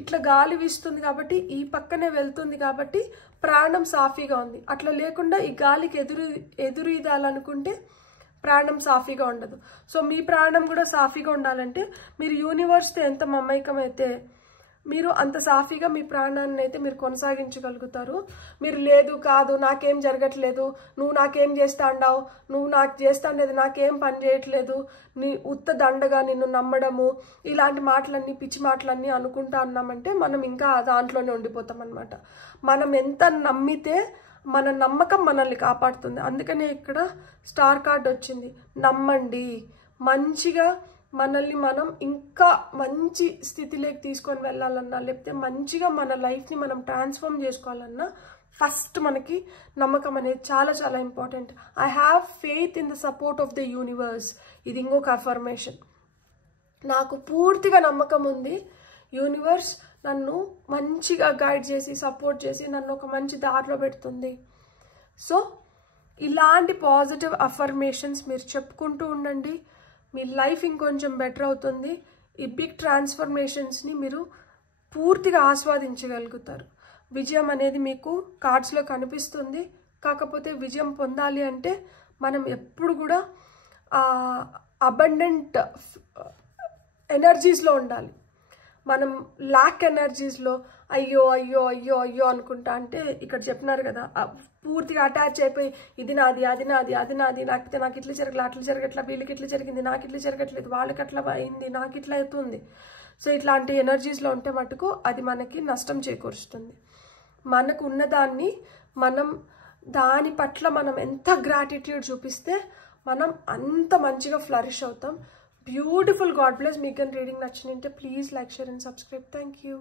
ఇట్లా గాలి వీస్తుంది కాబట్టి ఈ పక్కనే వెళ్తుంది కాబట్టి ప్రాణం సాఫీగా ఉంది. అట్లా లేకుండా ఈ గాలికి ఎదురు ఇదాలనుకుంటే ప్రాణం సాఫీగా ఉండదు. సో మీ ప్రాణం కూడా సాఫీగా ఉండాలంటే మీరు యూనివర్స్తో ఎంత మమైకమైతే మీరు అంత సాఫీగా మీ ప్రాణాన్ని అయితే మీరు కొనసాగించగలుగుతారు. మీరు లేదు, కాదు, నాకేం జరగట్లేదు, నువ్వు నాకేం చేస్తాండావు, నువ్వు నాకు చేస్తాండేది నాకేం పని చేయట్లేదు, నీ ఉత్త దండగా నిన్ను నమ్మడము, ఇలాంటి మాటలన్నీ, పిచ్చి మాటలన్నీ అనుకుంటా అన్నామంటే మనం ఇంకా దాంట్లోనే ఉండిపోతాం అనమాట. మనం ఎంత నమ్మితే మన నమ్మకం మనల్ని కాపాడుతుంది. అందుకనే ఇక్కడ స్టార్ కార్డ్ వచ్చింది. నమ్మండి, మంచిగా మనల్ని మనం ఇంకా మంచి స్థితిలోకి తీసుకొని వెళ్ళాలన్నా, లేకపోతే మంచిగా మన లైఫ్ని మనం ట్రాన్స్ఫార్మ్ చేసుకోవాలన్నా ఫస్ట్ మనకి నమ్మకం అనేది చాలా చాలా important. I have faith in the support of the universe, ఇది ఇంకొక అఫర్మేషన్. నాకు పూర్తిగా నమ్మకం ఉంది, యూనివర్స్ నన్ను మంచిగా గైడ్ చేసి, సపోర్ట్ చేసి నన్ను ఒక మంచి దారిలో పెడుతుంది. సో ఇలాంటి పాజిటివ్ అఫర్మేషన్స్ మీరు చెప్పుకుంటూ ఉండండి, మీ లైఫ్ ఇంకొంచెం బెటర్ అవుతుంది. ఈ బిగ్ ట్రాన్స్ఫర్మేషన్స్ని మీరు పూర్తిగా ఆస్వాదించగలుగుతారు. విజయం అనేది మీకు కార్డ్స్లో కనిపిస్తుంది. కాకపోతే విజయం పొందాలి అంటే మనం ఎప్పుడు కూడా అబండెంట్ ఎనర్జీస్లో ఉండాలి. మనం ల్యాక్ ఎనర్జీస్లో అయ్యో అయ్యో అయ్యో అయ్యో అనుకుంటా అంటే ఇక్కడ చెప్పినారు కదా, పూర్తిగా అటాచ్ అయిపోయి ఇది నాది అది నాది అది నాది, లేకపోతే నాకు ఇట్లా జరగలే అట్లా జరగట్లా, వీళ్ళకి ఇట్లా జరిగింది నాకు ఇట్లా జరగట్లేదు, వాళ్ళకి అట్లా అయింది నాకు ఇట్లా అవుతుంది. సో ఇట్లాంటి ఎనర్జీస్లో ఉంటే మటుకు అది మనకి నష్టం చేకూరుస్తుంది. మనకు ఉన్నదాన్ని మనం దాని పట్ల మనం ఎంత గ్రాటిట్యూడ్ చూపిస్తే మనం అంత మంచిగా ఫ్లరిష్ అవుతాం. బ్యూటిఫుల్. God bless. మీకు రీడింగ్ నచ్చినంటే please like, share and subscribe. Thank you.